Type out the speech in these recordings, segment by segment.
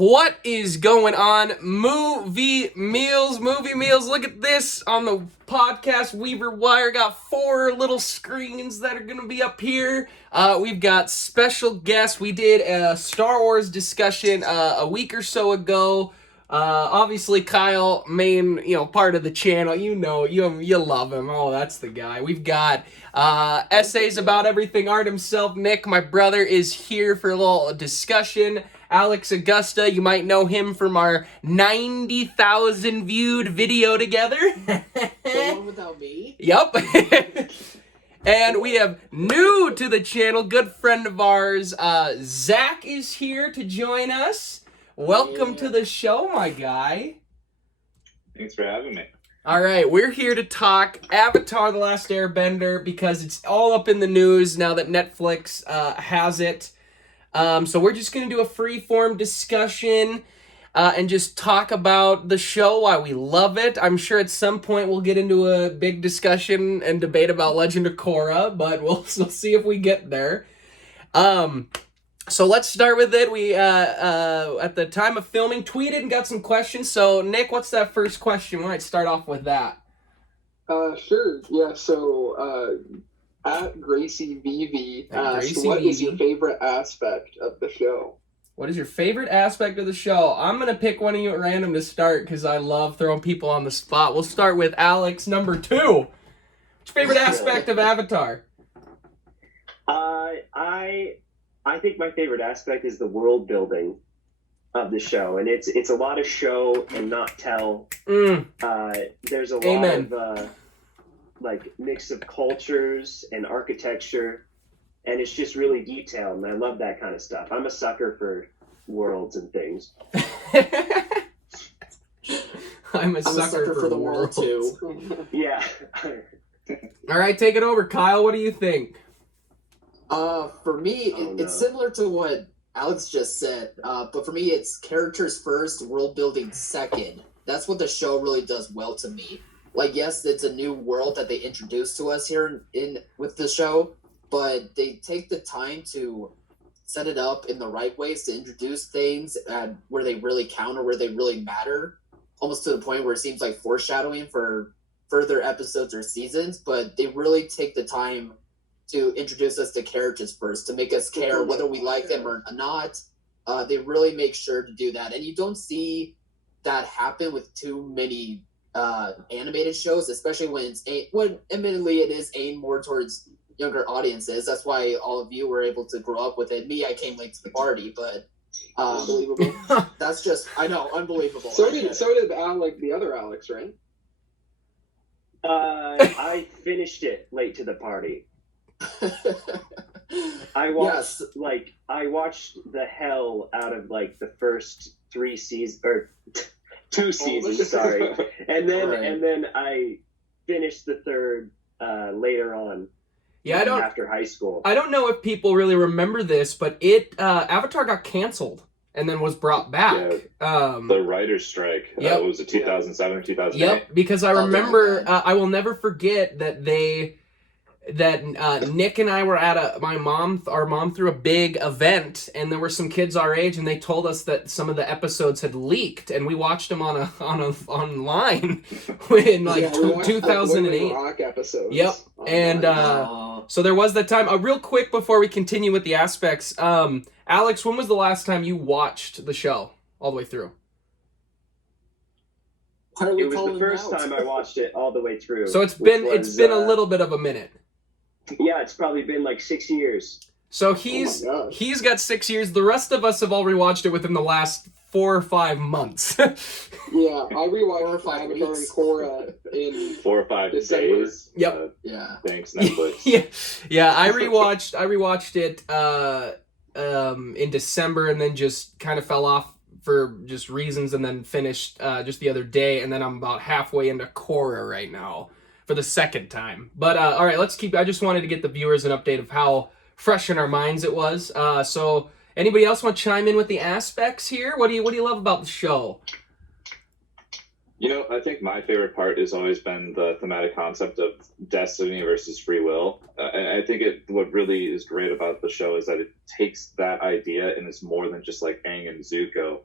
What is going on, movie meals? Look at this on the podcast Weaver Wire. Got 4 little screens that are going to be up here. We've got special guests. We did a Star Wars discussion a week or so ago. Obviously, Kyle, main part of the channel. You love him. Oh, that's the guy. We've got essays about everything art himself. Nick, my brother, is here for a little discussion. Alex Augusta, you might know him from our 90,000 viewed video together. The one without me? Yep. And we have new to the channel, good friend of ours, Zach is here to join us. Welcome to the show, my guy. Thanks for having me. All right, we're here to talk Avatar: The Last Airbender because it's all up in the news now that Netflix has it. So we're just going to do a free-form discussion and just talk about the show, why we love it. I'm sure at some point we'll get into a big discussion and debate about Legend of Korra, but we'll see if we get there. So let's start with it. We, at the time of filming, tweeted and got some questions. So, Nick, what's that first question? We might start off with that. Sure. Yeah, so at Gracie VV asked, what is your favorite aspect of the show? What is your favorite aspect of the show? I'm going to pick one of you at random to start because I love throwing people on the spot. We'll start with Alex, number 2. What's your favorite aspect of Avatar? I think my favorite aspect is the world building of the show, and it's a lot of show and not tell. There's a lot of mix of cultures and architecture, and it's just really detailed, and I love that kind of stuff. I'm a sucker for worlds and things. I'm a sucker for the world too. Yeah. All right, take it over, Kyle. What do you think? For me, it's similar to what Alex just said, but for me, it's characters first, world building second. That's what the show really does well to me. Like, yes, it's a new world that they introduce to us here with the show, but they take the time to set it up in the right ways to introduce things where they really count or where they really matter, almost to the point where it seems like foreshadowing for further episodes or seasons, but they really take the time to introduce us to characters first, to make us care whether we like them or not. They really make sure to do that. And you don't see that happen with too many animated shows, especially when admittedly it is aimed more towards younger audiences. That's why all of you were able to grow up with it. Me, I came late to the party, but unbelievable. That's just, I know, unbelievable. So did Alex, the other Alex, right? I finished it late to the party. I watched the hell out of the first 3 seasons or 2 seasons, sorry, and then I finished the third later on. Yeah, after high school. I don't know if people really remember this, but Avatar got canceled and then was brought back. Yeah, the writer's strike. Yep. Was it 2007 or 2008? Yep, because I remember, I will never forget that Nick and I were at our mom threw a big event, and there were some kids our age, and they told us that some of the episodes had leaked, and we watched them online in 2008. Rock episodes. Yep, and so there was that time. Real quick before we continue with the aspects, Alex, when was the last time you watched the show all the way through? It was the first time I watched it all the way through. So it's been a little bit of a minute. Yeah, it's probably been 6 years. So he's got 6 years. The rest of us have all rewatched it within the last 4 or 5 months. Yeah, I rewatched Avatar and Korra in 4 or 5 December. days. Yep. Yeah. Thanks, Netflix. yeah. I rewatched it in December and then just kind of fell off for just reasons, and then finished just the other day, and then I'm about halfway into Korra right now for the second time. But all right, I just wanted to get the viewers an update of how fresh in our minds it was. So anybody else want to chime in with the aspects here? What do you love about the show? I think my favorite part has always been the thematic concept of destiny versus free will. And I think what really is great about the show is that it takes that idea and it's more than just Aang and Zuko.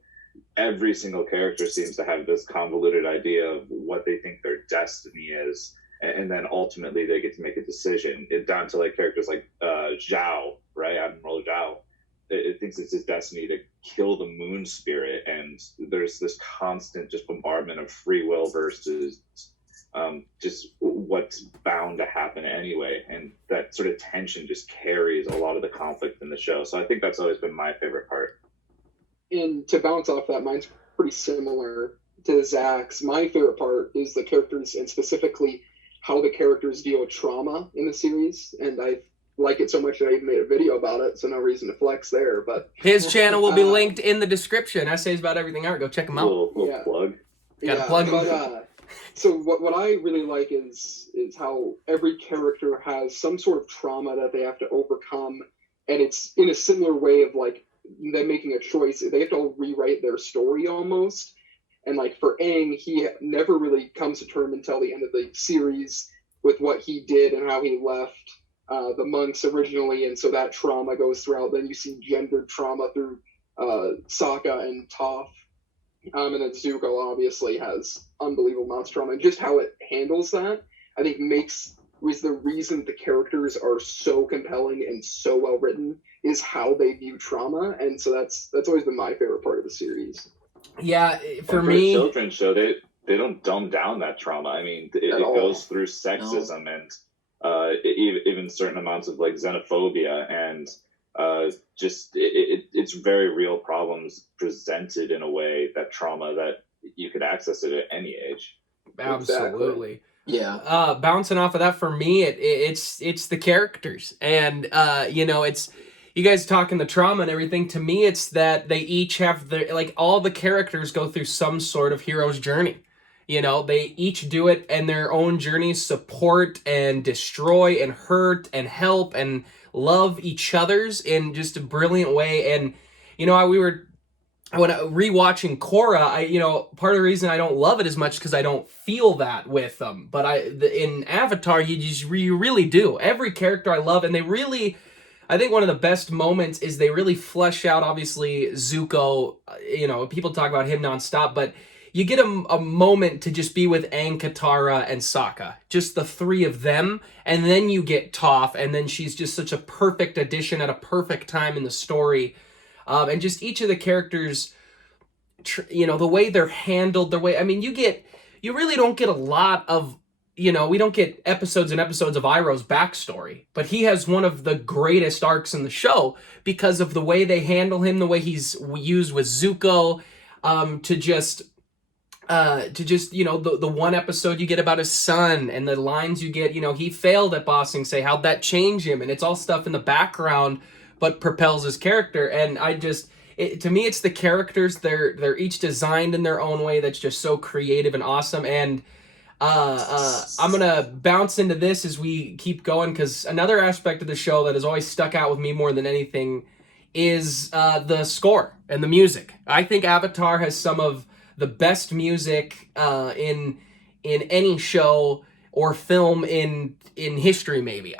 every single character seems to have this convoluted idea of what they think their destiny is, and then ultimately they get to make a decision. Down to like characters like Zhao, right? Admiral Zhao. It thinks it's his destiny to kill the moon spirit, and there's this constant just bombardment of free will versus just what's bound to happen anyway, and that sort of tension just carries a lot of the conflict in the show. So I think that's always been my favorite part. And to bounce off that, mine's pretty similar to Zach's. My favorite part is the characters, and specifically how the characters deal with trauma in the series, and I like it so much that I even made a video about it, so no reason to flex there. But his channel will be linked in the description. Essays about everything art. Go check him out. Little plug. Gotta plug him. But, so what I really like is how every character has some sort of trauma that they have to overcome, and it's in a similar way of like them making a choice. They have to rewrite their story almost. And like for Aang, he never really comes to terms until the end of the series with what he did and how he left the monks originally, and so that trauma goes throughout. Then you see gendered trauma through Sokka and Toph. And then Zuko obviously has unbelievable amounts of trauma, and just how it handles that, I think, was the reason the characters are so compelling and so well written, is how they view trauma, and so that's always been my favorite part of the series. Yeah, for and me, a children's show, they don't dumb down that trauma. I mean, it goes through sexism and even certain amounts of like xenophobia and just it's very real problems presented in a way, that trauma, that you could access it at any age. Absolutely. Exactly. Yeah. Bouncing off of that, for me, it's the characters, and it's you guys talking the trauma and everything. To me, it's that they each have their, like, all the characters go through some sort of hero's journey. They each do it in their own journeys, support and destroy and hurt and help and love each other's in just a brilliant way. And, when rewatching Korra, part of the reason I don't love it as much because I don't feel that with them. But in Avatar, you really do. Every character I love, and I think one of the best moments is they really flesh out, obviously, Zuko. People talk about him nonstop, but you get a moment to just be with Aang, Katara, and Sokka. Just the three of them, and then you get Toph, and then she's just such a perfect addition at a perfect time in the story. And just each of the characters, the way they're handled, you really don't get a lot of, we don't get episodes and episodes of Iroh's backstory, but he has one of the greatest arcs in the show because of the way they handle him, the way he's used with Zuko, the one episode you get about his son and the lines you get, he failed at bossing, say, how'd that change him? And it's all stuff in the background, but propels his character. And to me, it's the characters. They're each designed in their own way that's just so creative and awesome. And I'm gonna bounce into this as we keep going, because another aspect of the show that has always stuck out with me more than anything is the score and the music. I think Avatar has some of the best music in any show or film in history, maybe.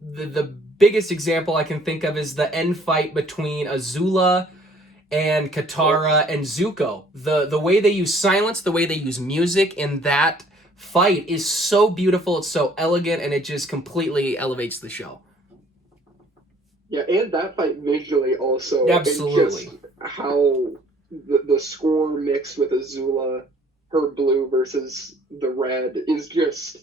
The biggest example I can think of is the end fight between Azula and Katara and Zuko. The way they use silence, the way they use music in that fight is so beautiful, it's so elegant, and it just completely elevates the show. Yeah, and that fight visually also. Absolutely. And just how the score mixed with Azula, her blue versus the red, is just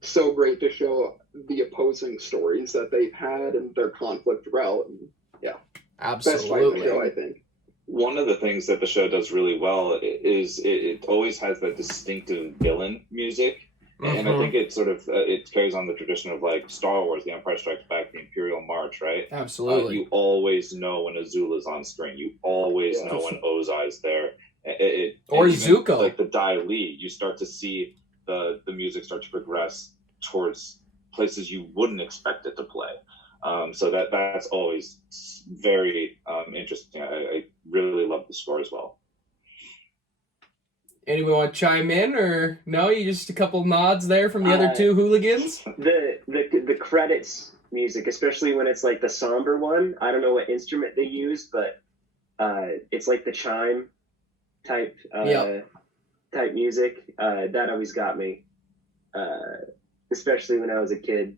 so great to show the opposing stories that they've had and their conflict throughout. And, yeah, absolutely. Best fight in the show, I think. One of the things that the show does really well is it always has that distinctive villain music. Mm-hmm. And I think it sort of it carries on the tradition of like Star Wars, The Empire Strikes Back, The Imperial March, right? Absolutely. You always know when Azula's on screen. You always know when Ozai's there. Or even, Zuko. Like the Dai Li, you start to see the music start to progress towards places you wouldn't expect it to play. So that's always very interesting. I really love the score as well. Anyone want to chime in, or no? You just a couple nods there from the other two hooligans. The credits music, especially when it's like the somber one. I don't know what instrument they use, but it's like the chime type Yep. type music. That always got me, especially when I was a kid.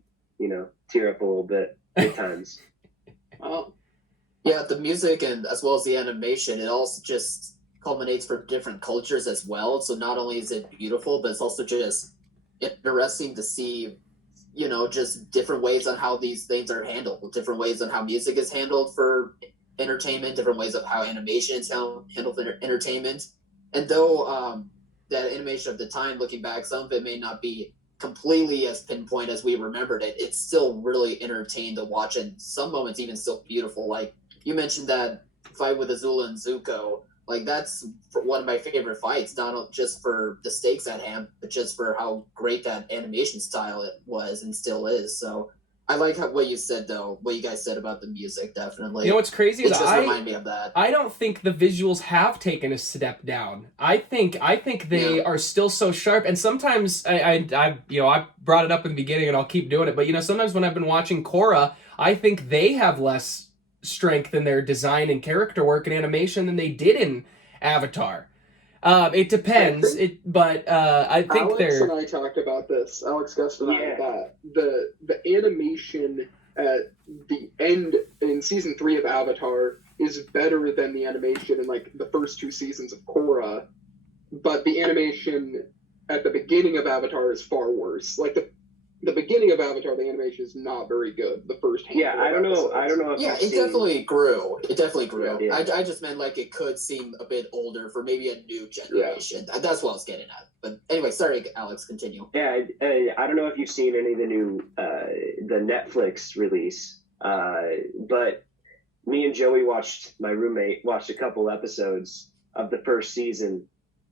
Tear up a little bit at times. Yeah, the music and as well as the animation, it also just culminates from different cultures as well. So not only is it beautiful, but it's also just interesting to see, just different ways on how these things are handled, different ways on how music is handled for entertainment, different ways of how animation is handled for entertainment. And though that animation of the time, looking back, some of it may not be completely as pinpoint as we remembered it, it's still really entertaining to watch, and some moments even still beautiful. Like you mentioned that fight with Azula and Zuko, like that's one of my favorite fights, not just for the stakes at hand, but just for how great that animation style it was and still is. So I like what you said, though, what you guys said about the music, definitely. You know what's crazy It is just reminded me of that. I don't think the visuals have taken a step down. I think they are still so sharp. And sometimes I brought it up in the beginning, and I'll keep doing it. But sometimes when I've been watching Korra, I think they have less strength in their design and character work and animation than they did in Avatar. It depends. I think Alex and I talked about this. Alex Gust and I, that the animation at the end in season 3 of Avatar is better than the animation in like the first 2 seasons of Korra, but the animation at the beginning of Avatar is far worse. Like the beginning of Avatar, the animation is not very good. The first handful I don't know. If yeah, you've it definitely grew. It definitely grew. Yeah. I just meant like it could seem a bit older for maybe a new generation. Yeah. That's what I was getting at. But anyway, sorry, Alex, continue. Yeah, I don't know if you've seen any of the new the Netflix release, but me and Joey my roommate watched a couple episodes of the first season,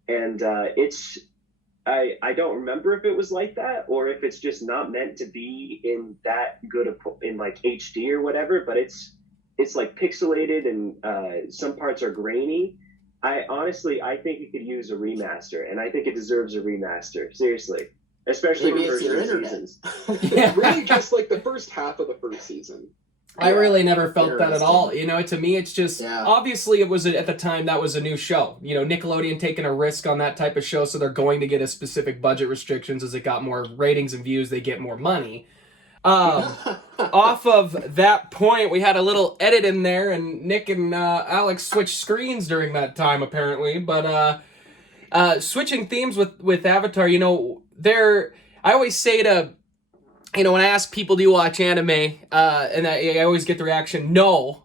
and I don't remember if it was like that or if it's just not meant to be in that good in like HD or whatever, but it's like pixelated and some parts are grainy. I think it could use a remaster, and I think it deserves a remaster, seriously, especially Maybe for it's first your 2 internet. seasons. Yeah. Really just like the first half of the first season. I really never felt that at all. To me, it's just, Yeah. obviously it was, at the time, that was a new show. Nickelodeon taking a risk on that type of show, so they're going to get a specific budget restrictions. As it got more ratings and views, they get more money. Off of that point, we had a little edit in there, and Nick and Alex switched screens during that time, apparently. But switching themes with Avatar, I always say to... when I ask people, do you watch anime? And I always get the reaction, no,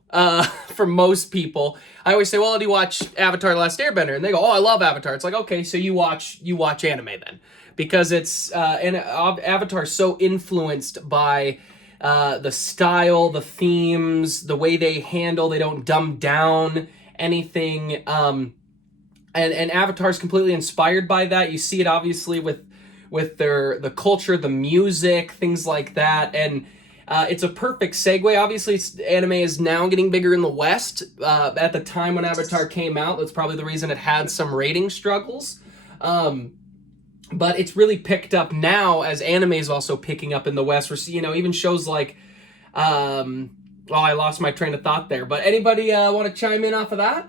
from most people. I always say, well, do you watch Avatar: The Last Airbender? And they go, oh, I love Avatar. It's like, okay, so you watch anime then. Because it's, Avatar is so influenced by the style, the themes, the way they don't dumb down anything. And Avatar is completely inspired by that. You see it obviously with the culture, the music, things like that, and it's a perfect segue. Obviously, anime is now getting bigger in the West. At the time when Avatar came out, that's probably the reason it had some rating struggles. But it's really picked up now as anime is also picking up in the West. We're seeing, even shows like, I lost my train of thought there. But anybody want to chime in off of that?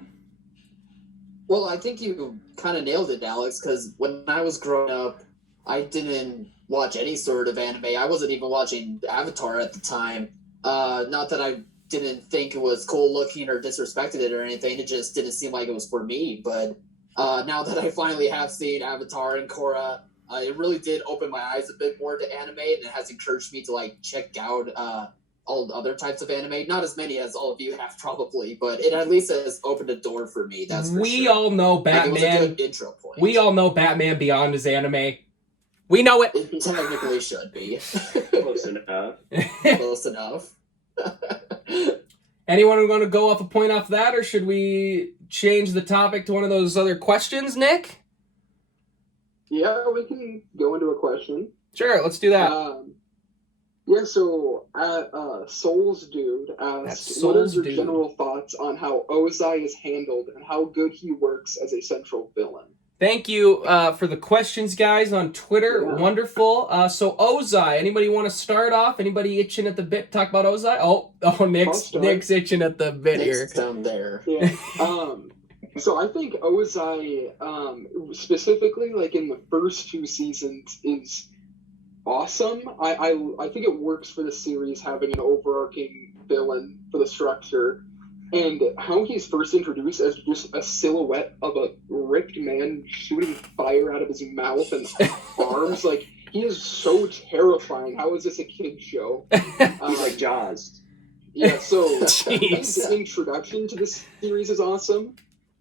Well, I think you kind of nailed it, Alex, because when I was growing up, I didn't watch any sort of anime. I wasn't even watching Avatar at the time. Not that I didn't think it was cool looking or disrespected it or anything. It just didn't seem like it was for me. But now that I finally have seen Avatar and Korra, it really did open my eyes a bit more to anime, and it has encouraged me to check out all other types of anime. Not as many as all of you have probably, but it at least has opened a door for me. That's for we sure. all know Batman. It was a good intro point. We all know Batman Beyond is anime. We know it. It technically should be. Close enough. Close enough. Anyone want to go off a point off that, or should we change the topic to one of those other questions, Nick? Yeah, we can go into a question. Sure, let's do that. So Souls Dude asked, what are your general thoughts on how Ozai is handled and how good he works as a central villain? Thank you for the questions, guys, on Twitter. Yeah. Wonderful. So Ozai, anybody want to start off? Anybody itching at the bit to talk about Ozai? Oh, Nick's itching at the bit here. Nick's down there. Yeah. So I think Ozai, specifically, like in the first 2 seasons, is awesome. I think it works for the series having an overarching villain for the structure. And how he's first introduced as just a silhouette of a ripped man shooting fire out of his mouth and arms, like, he is so terrifying. How is this a kid's show? He's like Jaws. Yeah, so Jeez. his introduction to this series is awesome.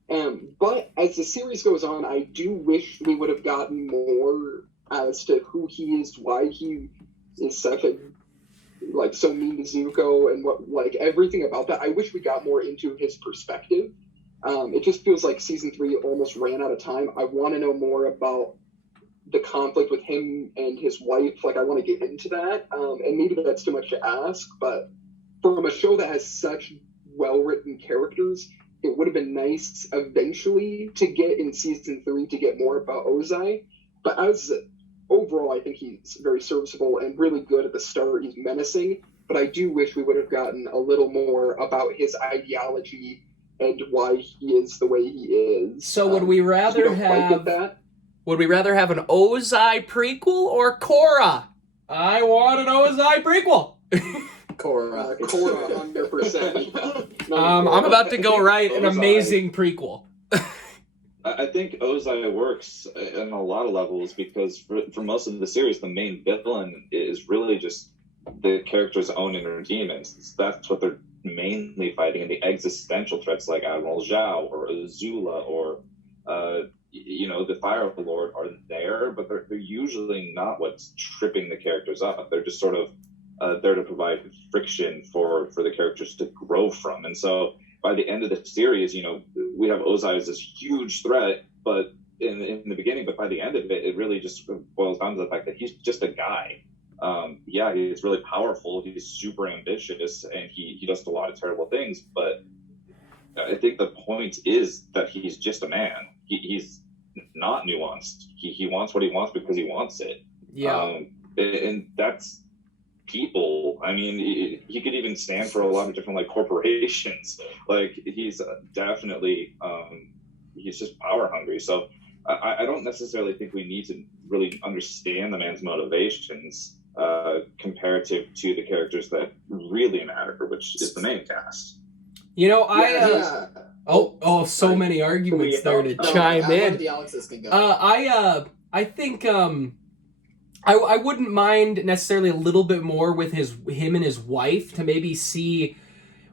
But as the series goes on, I do wish we would have gotten more as to who he is, why he is such a so mean to Zuko, and what everything about that. I wish we got more into his perspective. It just feels like season 3 almost ran out of time. I want to know more about the conflict with him and his wife. I want to get into that. And maybe that's too much to ask, but from a show that has such well-written characters, it would have been nice eventually to get in season 3 to get more about Ozai. But as overall, I think he's very serviceable and really good at the start. He's menacing, but I do wish we would have gotten a little more about his ideology and why he is the way he is. So would we rather have that? Would we rather have an Ozai prequel or Korra? I want an Ozai prequel. Korra. Korra, 100%. I'm about to go write an Ozai. amazing prequel. I think Ozai works in a lot of levels because for most of the series, the main villain is really just the character's own inner demons. That's what they're mainly fighting, and the existential threats like Admiral Zhao or Azula or the Fire Lord are there, but they're usually not what's tripping the characters up. They're just sort of there to provide friction for the characters to grow from. And so by the end of the series, we have Ozai as this huge threat, but in the beginning, but by the end of it, it really just boils down to the fact that he's just a guy. He's really powerful. He's super ambitious, and he does a lot of terrible things. But I think the point is that he's just a man. He's not nuanced. He wants what he wants because he wants it. Yeah. And that's people. I mean, he could even stand for a lot of different corporations. He's definitely he's just power hungry. So I don't necessarily think we need to really understand the man's motivations comparative to the characters that really matter, which is the main cast. So many arguments there to chime in. I think I wouldn't mind necessarily a little bit more with him and his wife to maybe see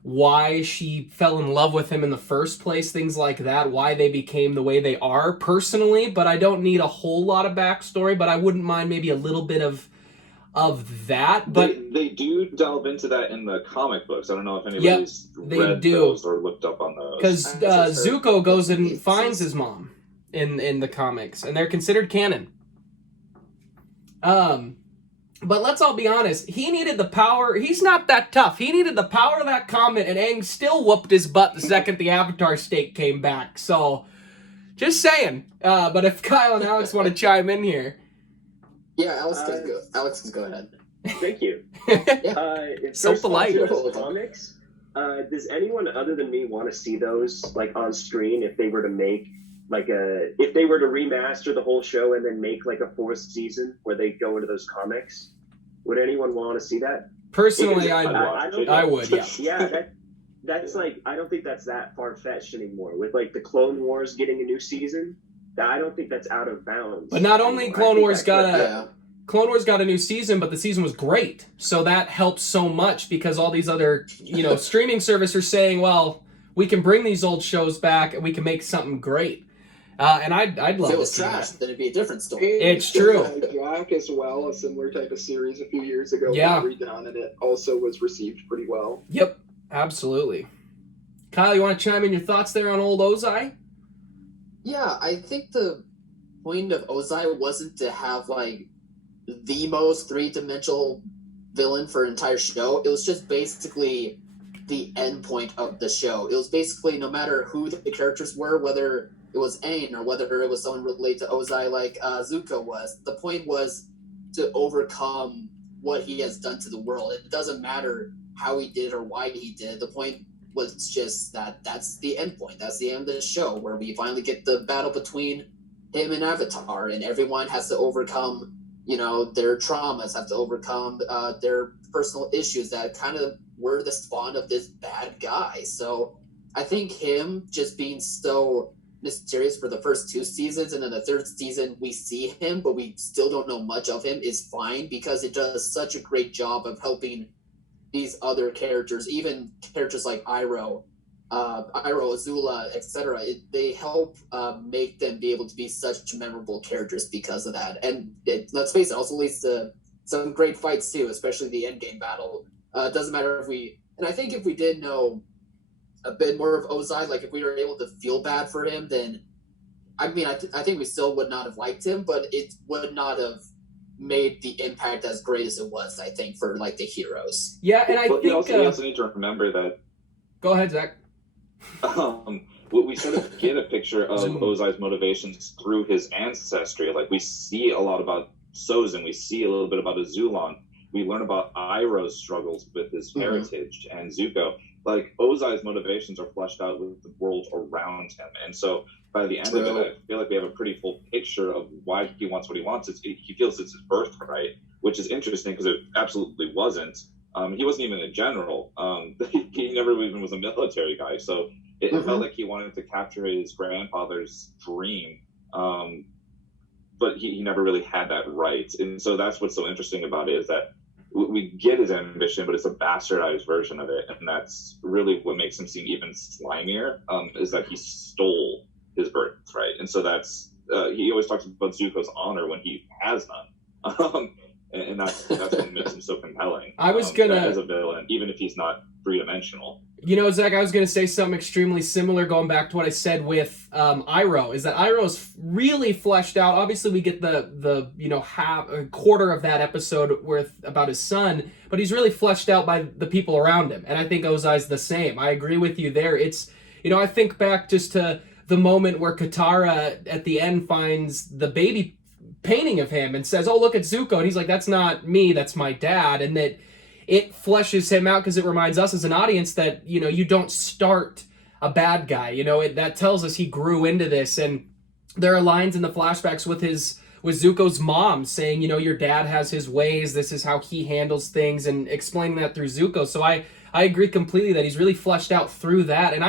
why she fell in love with him in the first place, things like that, why they became the way they are personally, but I don't need a whole lot of backstory, but I wouldn't mind maybe a little bit of that. But they do delve into that in the comic books. I don't know if anybody's read those or looked up on those. Because Zuko goes and finds his mom in the comics, and they're considered canon. But let's all be honest, he needed the power. He's not that tough. He needed the power of that comet, and Aang still whooped his butt the second the Avatar stake came back. So, just saying. But if Kyle and Alex want to chime in here. Yeah, Alex can go. Alex can go ahead. Thank you. So polite. Comics. Does anyone other than me want to see those on screen if they were to make if they were to remaster the whole show and then make a 4th season where they go into those comics? Would anyone want to see that? Personally, I would. Yeah. Yeah, that's I don't think that's that far fetched anymore. With the Clone Wars getting a new season, I don't think that's out of bounds. But not only Clone Wars got a new season, but the season was great. So that helps so much because all these other streaming services are saying, well, we can bring these old shows back and we can make something great. And I'd love if it was to see trash, that. then it'd be a different story. It's true. Jack as well, a similar type of series a few years ago. Yeah. Was redone, and it also was received pretty well. Yep, absolutely. Kyle, you want to chime in your thoughts there on old Ozai? Yeah, I think the point of Ozai wasn't to have the most 3-dimensional villain for an entire show. It was just basically the end point of the show. It was basically no matter who the characters were, whether it was Aang or whether it was someone related to Ozai like Zuko was. The point was to overcome what he has done to the world. It doesn't matter how he did it or why he did it. The point was just that's the end point. That's the end of the show where we finally get the battle between him and Avatar, and everyone has to overcome, their traumas, have to overcome their personal issues that kind of were the spawn of this bad guy. So I think him just being so mysterious for the first 2 seasons, and then the 3rd season we see him, but we still don't know much of him, is fine because it does such a great job of helping these other characters, even characters like Iroh, Azula, etc. They help make them be able to be such memorable characters because of that. And let's face it, also leads to some great fights too, especially the endgame battle. It doesn't matter and I think if we did know a bit more of Ozai, like if we were able to feel bad for him, then I think we still would not have liked him, but it would not have made the impact as great as it was, I think, for like the heroes. Yeah, and I think you also need to remember that. Go ahead, Zach. We sort of get a picture of Ozai's motivations through his ancestry. Like we see a lot about Sozin, we see a little bit about Azulon. We learn about Iroh's struggles with his heritage and Zuko. Like Ozai's motivations are fleshed out with the world around him, and so by the end of it, I feel like we have a pretty full picture of why he wants what he wants. He feels it's his birthright, which is interesting because it absolutely wasn't. He wasn't even a general. He never even was a military guy, so it felt like he wanted to capture his grandfather's dream, but he never really had that right. And so that's what's so interesting about it, is that we get his ambition, but it's a bastardized version of it, and that's really what makes him seem even slimier, is that he stole his birthright. And so that's he always talks about Zuko's honor when he has none. And that's what makes him so compelling. I was gonna, as a villain, even if he's not 3-dimensional. Zach, I was gonna say something extremely similar, going back to what I said with Iroh, is that Iroh's really fleshed out. Obviously, we get the half a quarter of that episode about his son, but he's really fleshed out by the people around him, and I think Ozai's the same. I agree with you there. It's I think back just to the moment where Katara at the end finds the baby painting of him and says, "Oh, look at Zuko," and he's like, "That's not me, that's my dad," and that it fleshes him out because it reminds us as an audience that you don't start a bad guy. That tells us he grew into this, and there are lines in the flashbacks with Zuko's mom saying, your dad has his ways, this is how he handles things, and explaining that through Zuko. So I agree completely that he's really fleshed out through that, and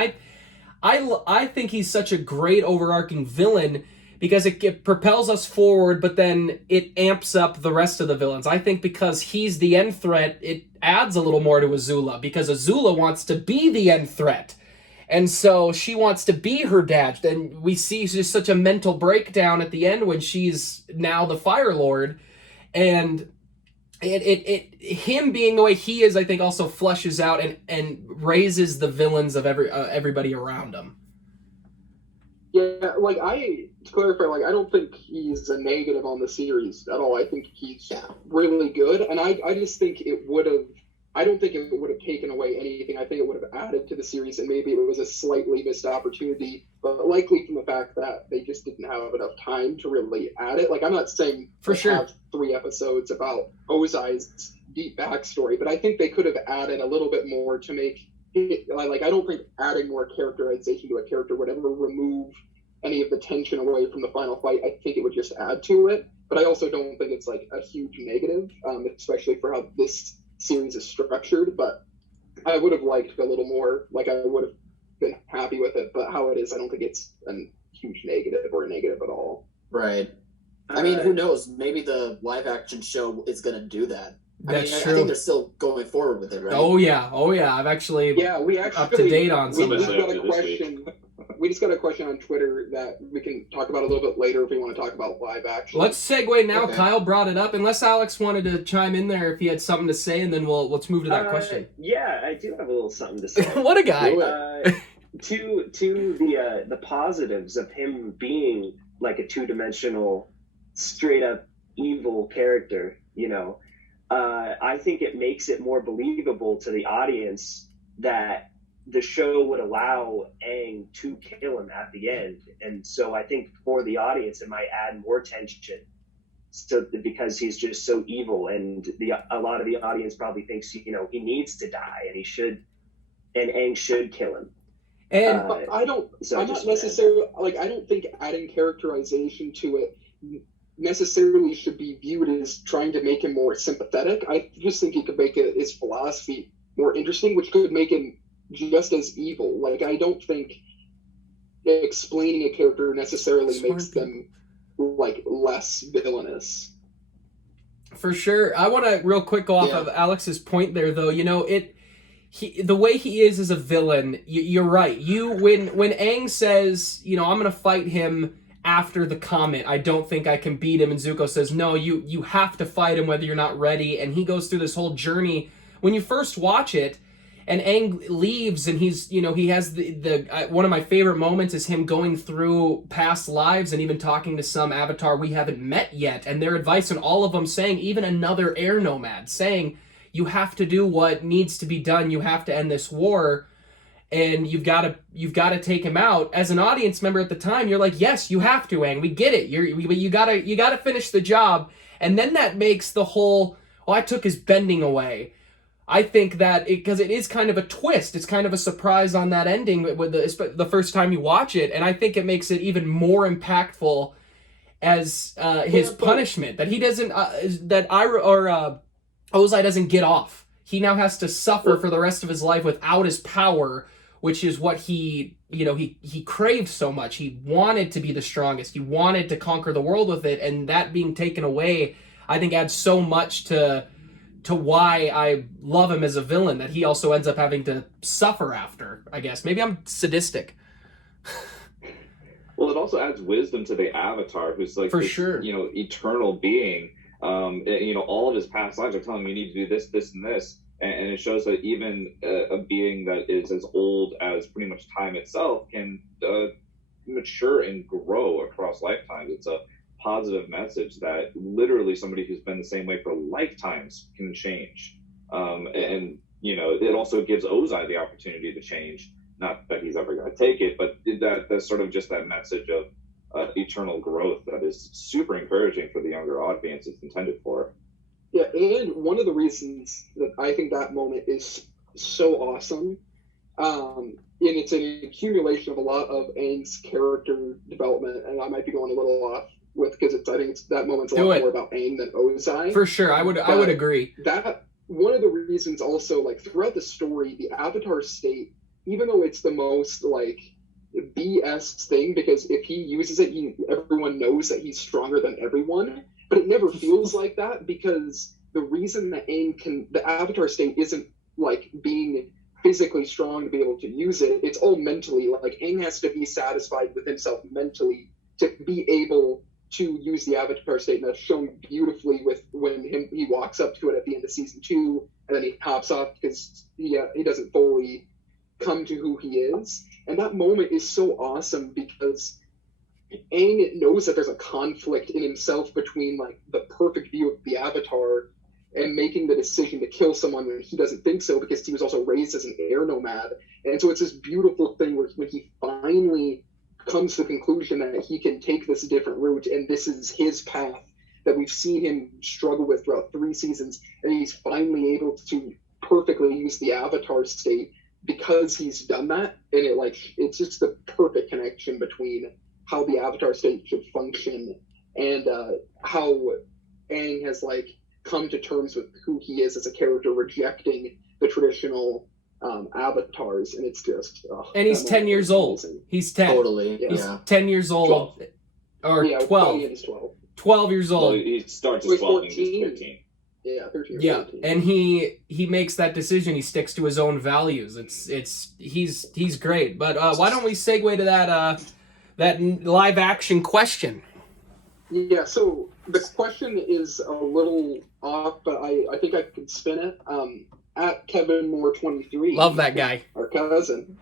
I think he's such a great overarching villain because it propels us forward, but then it amps up the rest of the villains. I think because he's the end threat, it adds a little more to Azula, because Azula wants to be the end threat. And so she wants to be her dad. And we see just such a mental breakdown at the end when she's now the Fire Lord. And him being the way he is, I think, also fleshes out and raises the villains of everybody around him. Yeah, to clarify, I don't think he's a negative on the series at all. I think he's really good, and I just think I don't think it would have taken away anything. I think it would have added to the series, and maybe it was a slightly missed opportunity, but likely from the fact that they just didn't have enough time to really add it. I'm not saying have 3 episodes about Ozai's deep backstory, but I think they could have added a little bit more to make it, I don't think adding more characterization to a character would ever remove any of the tension away from the final fight. I think it would just add to it, but I also don't think it's a huge negative, especially for how this series is structured. But I would have liked a little more. I would have been happy with it, but how it is, I don't think it's a huge negative or a negative at all. Right. I mean, who knows? Maybe the live action show is going to do that. That's true. I think they're still going forward with it, right? Oh yeah. I've actually we up to date on some of that. We just got a question on Twitter that we can talk about a little bit later if we want to talk about live action. Let's segue now. Okay. Kyle brought it up. Unless Alex wanted to chime in there if he had something to say, and then let's move to that question. Yeah, I do have a little something to say. What a guy! To the positives of him being a 2-dimensional, straight up evil character, I think it makes it more believable to the audience that the show would allow Aang to kill him at the end. And so I think for the audience, it might add more tension. So because he's just so evil, and a lot of the audience probably thinks, he needs to die, and Aang should kill him. And I'm not necessarily I don't think adding characterization to it necessarily should be viewed as trying to make him more sympathetic. I just think it could make his philosophy more interesting, which could make him just as evil. I don't think explaining a character necessarily makes them less villainous. For sure. I want to real quick go off of Alex's point there, though. The way he is as a villain, you're right. When Aang says, I'm going to fight him after the comet, I don't think I can beat him, and Zuko says, no, you have to fight him whether you're not ready, and he goes through this whole journey. When you first watch it, and Aang leaves, and he's, he has the one of my favorite moments is him going through past lives and even talking to some avatar we haven't met yet, and their advice, and all of them saying, even another air nomad, saying, you have to do what needs to be done, you have to end this war, and you've got to take him out. As an audience member at the time, you're like, yes, you have to, Aang, we get it, you gotta finish the job. And then that makes the whole, I took his bending away. I think that because it is kind of a twist, it's kind of a surprise on that ending with the first time you watch it, and I think it makes it even more impactful as his punishment, that he doesn't that Ozai doesn't get off. He now has to suffer for the rest of his life without his power, which is what he craved so much. He wanted to be the strongest. He wanted to conquer the world with it, and that being taken away, I think adds so much to why I love him as a villain, that he also ends up having to suffer after, I guess. Maybe I'm sadistic. Well, it also adds wisdom to the Avatar, who's like, sure, eternal being. All of his past lives are telling him you need to do this, this, and this. And it shows that even a being that is as old as pretty much time itself can mature and grow across lifetimes. It's a positive message that literally somebody who's been the same way for lifetimes can change. It also gives Ozai the opportunity to change. Not that he's ever going to take it, but that's sort of just that message of eternal growth that is super encouraging for the younger audience it's intended for. Yeah, and one of the reasons that I think that moment is so awesome, and it's an accumulation of a lot of Aang's character development, and I might be going a little off because I think that moment's a lot more about Aang than Ozai. For sure, I would agree. That one of the reasons also, throughout the story, the Avatar state, even though it's the most BS thing, because if he uses it, everyone knows that he's stronger than everyone, but it never feels like that, because the reason that the Avatar state isn't being physically strong to be able to use it, it's all mentally. Aang has to be satisfied with himself mentally to be able to use the Avatar state, and that's shown beautifully with when he walks up to it at the end of season 2, and then he hops off because he doesn't fully come to who he is. And that moment is so awesome because Aang knows that there's a conflict in himself between the perfect view of the Avatar and making the decision to kill someone when he doesn't think so, because he was also raised as an air nomad. And so it's this beautiful thing where when he finally comes to the conclusion that he can take this different route, and this is his path that we've seen him struggle with throughout 3 seasons, and he's finally able to perfectly use the Avatar state because he's done that. And it's just the perfect connection between how the Avatar state should function and how Aang has come to terms with who he is as a character, rejecting the traditional avatars, and it's just and he's 10 years old. He's 10. Totally. Yeah. He's 10 years old. 12. Or 12. 12 years old. Well, he starts at 12 and he's 13. Yeah, 13 or 14. And he makes that decision. He sticks to his own values. He's great. But why don't we segue to that live action question? Yeah, so the question is a little off, but I think I can spin it. At Kevin Moore 23, love that guy, our cousin,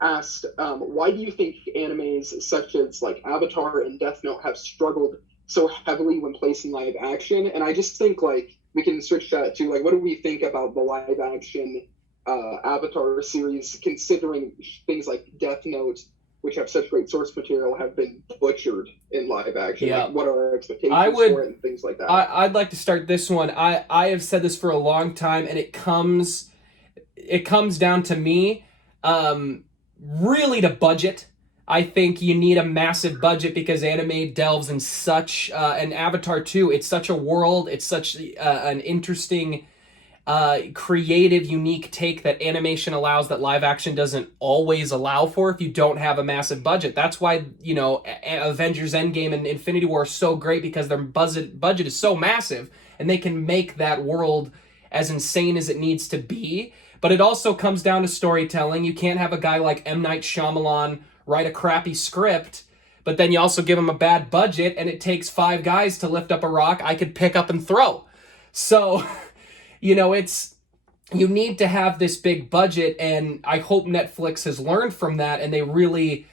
asked, why do you think animes such as Avatar and Death Note have struggled so heavily when placing live action? And I just think we can switch that to what do we think about the live action Avatar series, considering things like Death Note, which have such great source material, have been butchered in live action. Yeah. Like, what are our expectations for it and things like that? I'd like to start this one. I have said this for a long time, and it comes down to me, really to budget. I think you need a massive budget because anime delves in such, and Avatar too, it's such a world, it's such an interesting, creative, unique take that animation allows that live action doesn't always allow for if you don't have a massive budget. That's why, you know, Avengers Endgame and Infinity War are so great, because their budget is so massive and they can make that world as insane as it needs to be. But it also comes down to storytelling. You can't have a guy like M. Night Shyamalan write a crappy script, but then you also give him a bad budget and it takes 5 guys to lift up a rock I could pick up and throw. So, you know, you need to have this big budget, and I hope Netflix has learned from that and they really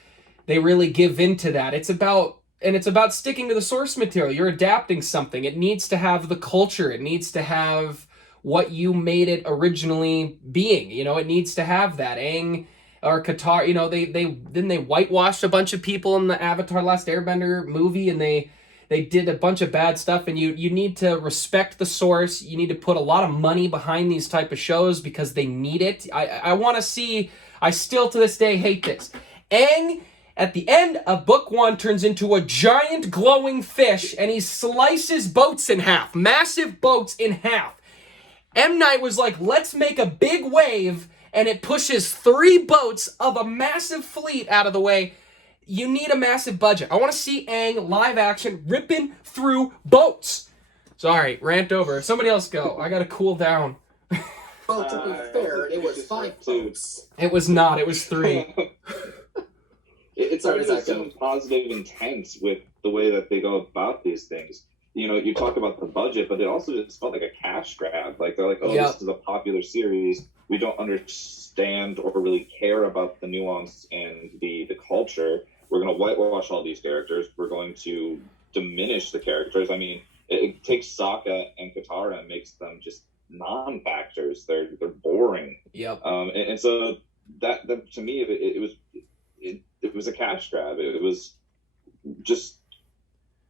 give into that. It's about sticking to the source material. You're adapting something. It needs to have the culture. It needs to have what you made it originally being. You know, it needs to have that. Aang or Qatar, you know, they whitewashed a bunch of people in the Avatar Last Airbender movie, and they did a bunch of bad stuff, and you need to respect the source. You need to put a lot of money behind these type of shows because they need it. I want to see, I still to this day hate this. Aang at the end of book 1 turns into a giant glowing fish, and he slices boats in half, massive boats in half. M. Night was like, let's make a big wave, and it pushes 3 boats of a massive fleet out of the way. You need a massive budget. I want to see Aang live action ripping through boats. Sorry, rant over. Somebody else go. I gotta cool down. Well, to be fair, it was 5 boats. It was not. It was 3. It's always some positive intent with the way that they go about these things. You know, you talk about the budget, but it also just felt like a cash grab. Like, they're like, oh, This is a popular series. We don't understand or really care about the nuance and the culture. We're going to whitewash all these characters. We're going to diminish the characters. I mean, it takes Sokka and Katara and makes them just non-factors. They're boring. Yep. And so that to me, it was a cash grab. It was just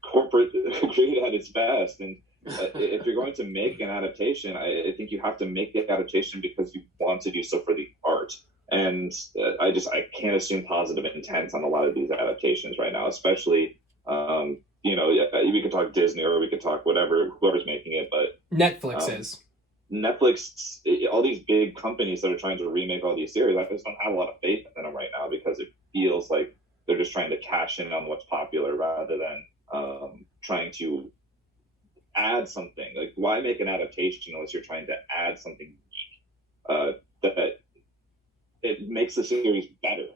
corporate greed at its best. And if you're going to make an adaptation, I think you have to make the adaptation because you want to do so for the art. And I can't assume positive intent on a lot of these adaptations right now, especially, you know, we could talk Disney or we could talk whoever's making it, but Netflix is. Netflix, all these big companies that are trying to remake all these series, I just don't have a lot of faith in them right now because it feels like they're just trying to cash in on what's popular rather than trying to add something. Like, why make an adaptation unless you're trying to add something unique that it makes the series better,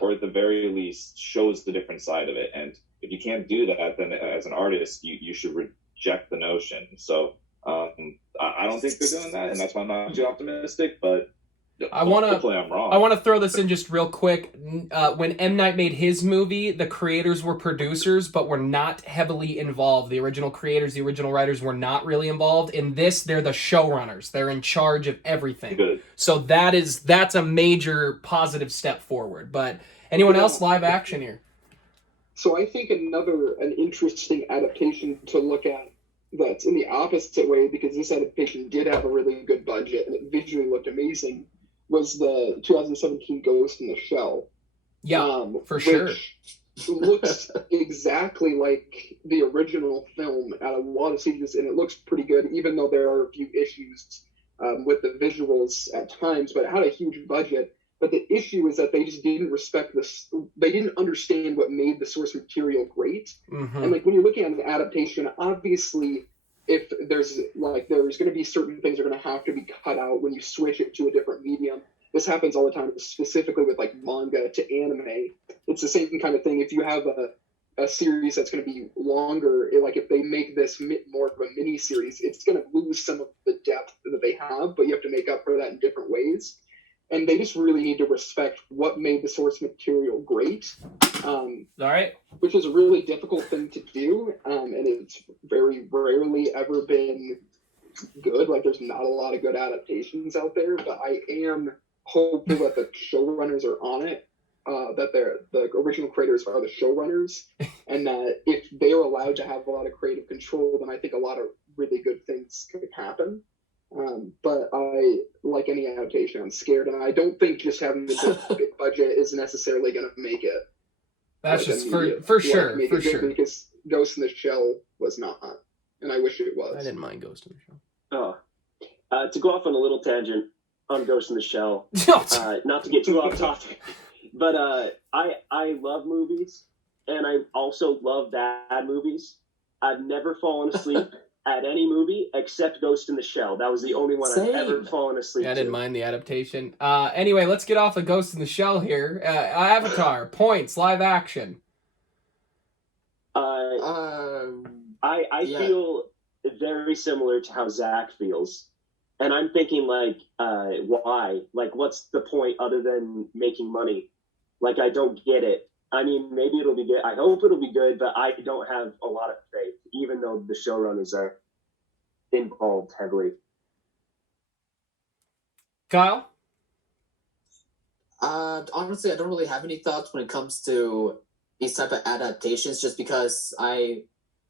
or at the very least shows the different side of it. And if you can't do that, then as an artist, you should reject the notion. So I don't think they're doing that, and that's why I'm not too optimistic. But hopefully I'm wrong. I want to throw this in just real quick. When M. Night made his movie, the creators were producers, but were not heavily involved. The original creators, the original writers were not really involved. In this, they're the showrunners. They're in charge of everything. Good. So that's a major positive step forward. But anyone else live action here? So I think an interesting adaptation to look at that's in the opposite way, because this adaptation did have a really good budget and it visually looked amazing, was the 2017 Ghost in the Shell. Yeah, for sure. Which looks exactly like the original film at a lot of stages, and it looks pretty good, even though there are a few issues with the visuals at times, but it had a huge budget. But the issue is that they just didn't respect this. They didn't understand what made the source material great. Mm-hmm. And like when you're looking at an adaptation, obviously, if there's going to be certain things that are going to have to be cut out when you switch it to a different medium. This happens all the time, specifically with like manga to anime. It's the same kind of thing. If you have a series that's going to be longer, like if they make this more of a mini series, it's going to lose some of the depth that they have, but you have to make up for that in different ways. And they just really need to respect what made the source material great. All right. Which is a really difficult thing to do. And it's very rarely ever been good. Like, there's not a lot of good adaptations out there, but I am hopeful that the showrunners are on it. That the original creators are the showrunners, and that if they're allowed to have a lot of creative control, then I think a lot of really good things could happen. But I, like any adaptation, I'm scared, and I don't think just having the big budget is necessarily going to make it. That's like, just for sure, for sure. Because Ghost in the Shell was not, and I wish it was. I didn't mind Ghost in the Shell. To go off on a little tangent on Ghost in the Shell, not to get too off topic, but I love movies, and I also love bad movies. I've never fallen asleep at any movie except Ghost in the Shell. That was the only one I've ever fallen asleep to. I didn't mind the adaptation. Anyway, let's get off of Ghost in the Shell here. Avatar, points, live action. I feel very similar to how Zach feels. And I'm thinking, like, why? Like, what's the point other than making money? Like, I don't get it. I mean, maybe it'll be good. I hope it'll be good, but I don't have a lot of faith, even though the showrunners are involved heavily. Kyle? Honestly, I don't really have any thoughts when it comes to these type of adaptations, just because I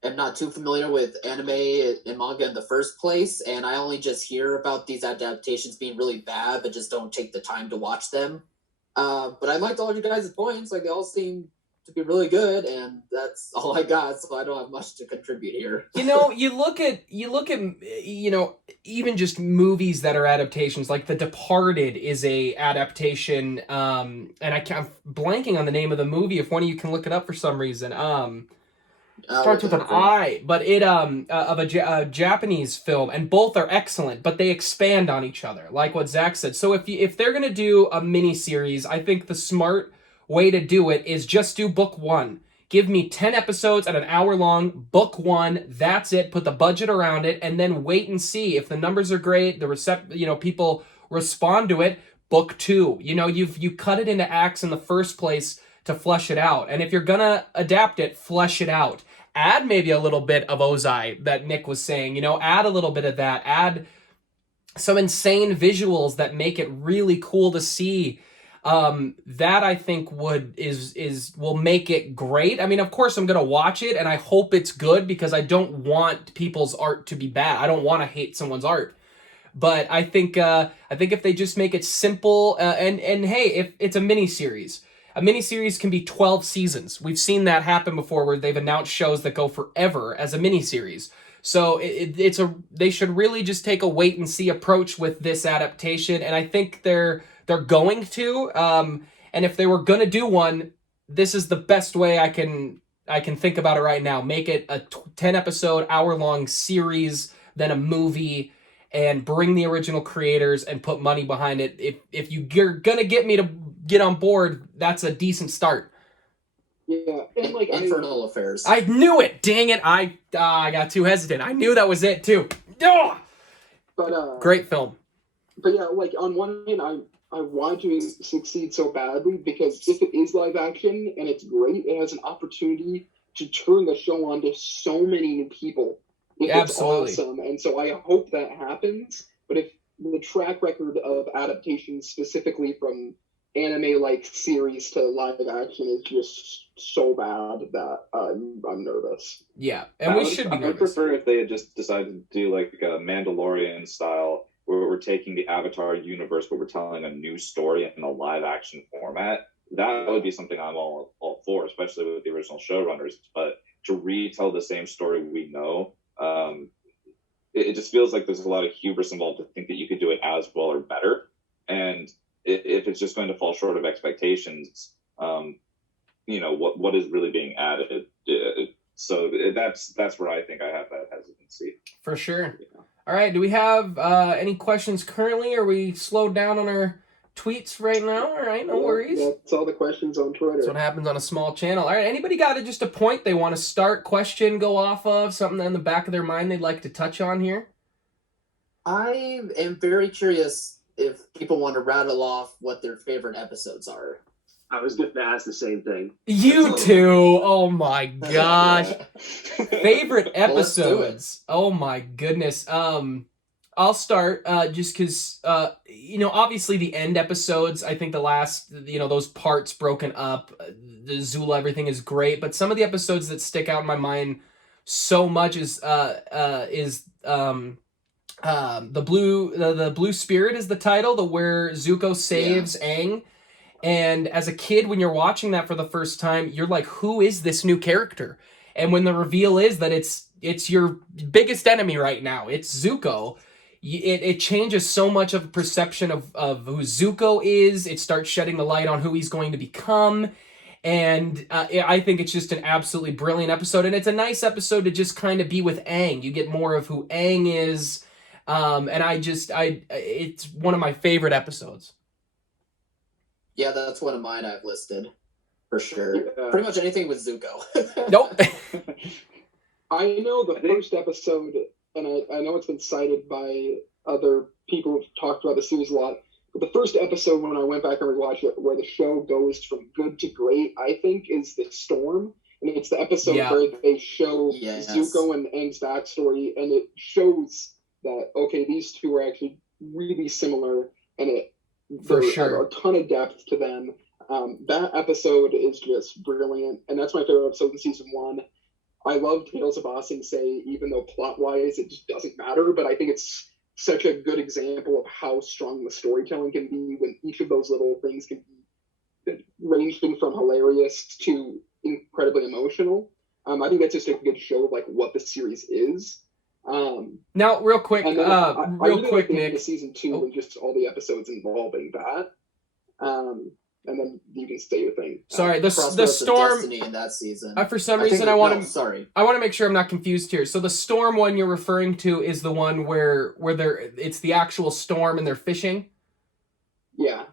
am not too familiar with anime and manga in the first place, and I only just hear about these adaptations being really bad, but just don't take the time to watch them. But I liked all of you guys' points. Like, they all seem to be really good, and that's all I got, so I don't have much to contribute here. You know, you look at even just movies that are adaptations, like The Departed is a adaptation, and I'm blanking on the name of the movie. If one of you can look it up for some reason, starts with an I, but it of a Japanese film, and both are excellent, but they expand on each other, like what Zach said. So if they're gonna do a mini series, I think the smart way to do it is just do book one. Give me 10 episodes at an hour long, book one, that's it, put the budget around it, and then wait and see. If the numbers are great, people respond to it, book two. You cut it into acts in the first place to flesh it out. And if you're gonna adapt it, flesh it out. Add maybe a little bit of Ozai that Nick was saying, add a little bit of that. Add some insane visuals that make it really cool to see. That I think will make it great. I mean, of course I'm going to watch it and I hope it's good because I don't want people's art to be bad. I don't want to hate someone's art. But I think if they just make it simple, and hey, if it's a mini series can be 12 seasons. We've seen that happen before where they've announced shows that go forever as a mini series. So they should really just take a wait and see approach with this adaptation, and I think they're going to. And if they were gonna do one, this is the best way I can think about it right now. Make it a 10 episode, hour long series, then a movie, and bring the original creators and put money behind it. If you're gonna get me to get on board, that's a decent start. Yeah, and like Infernal Affairs. I knew it. Dang it! I got too hesitant. I knew that was it too. But great film. But yeah, like on one hand, I want to succeed so badly because if it is live action and it's great, it has an opportunity to turn the show on to so many new people. Absolutely. It's awesome, and so I hope that happens. But if the track record of adaptations, specifically from anime-like series to live action, is just so bad that I'm nervous. Yeah, and we should be nervous. I prefer if they had just decided to do like a Mandalorian style, where we're taking the Avatar universe, but we're telling a new story in a live action format. That would be something I'm all for, especially with the original showrunners. But to retell the same story we know, it just feels like there's a lot of hubris involved to think that you could do it as well or better. And if it's just going to fall short of expectations, what is really being added? So that's where I think I have that hesitancy. For sure. Yeah. All right. Do we have any questions currently? Are we slowed down on our tweets right now? All right. No worries. That's all the questions on Twitter. That's what happens on a small channel. All right. Anybody got just a point they want to start, question, go off of, something in the back of their mind they'd like to touch on here? I am very curious if people want to rattle off what their favorite episodes are. I was going to ask the same thing. You too. Oh my gosh. Favorite episodes. Oh my goodness. I'll start just because, obviously the end episodes, I think the last, those parts broken up, the Zula, everything is great. But some of the episodes that stick out in my mind so much is the Blue Spirit is the title, where Zuko saves Aang. And as a kid, when you're watching that for the first time, you're like, who is this new character? And when the reveal is that it's your biggest enemy right now, it's Zuko, it changes so much of perception of who Zuko is. It starts shedding the light on who he's going to become. And I think it's just an absolutely brilliant episode. And it's a nice episode to just kind of be with Aang. You get more of who Aang is. And it's one of my favorite episodes. Yeah, that's one of mine I've listed. For sure. Yeah. Pretty much anything with Zuko. Nope. I know the first episode, and I know it's been cited by other people who've talked about the series a lot, but the first episode when I went back and rewatched it, where the show goes from good to great, I think is The Storm. And it's the episode where they show Zuko and Aang's backstory, and it shows that, okay, these two are actually really similar, and there's a ton of depth to them. That episode is just brilliant, and that's my favorite episode in season 1. I love Tales of Ba Sing Se, even though plot-wise it just doesn't matter, but I think it's such a good example of how strong the storytelling can be when each of those little things can be ranging from hilarious to incredibly emotional. I think that's just a good show of like what the series is. Now, real quick, I really like the Nick. end of season 2 and just all the episodes involving that. And then you can say your thing. Sorry, the Storm Destiny in that season. For some reason, I want to make sure I'm not confused here. So the Storm one you're referring to is the one where it's the actual storm and they're fishing. Yeah.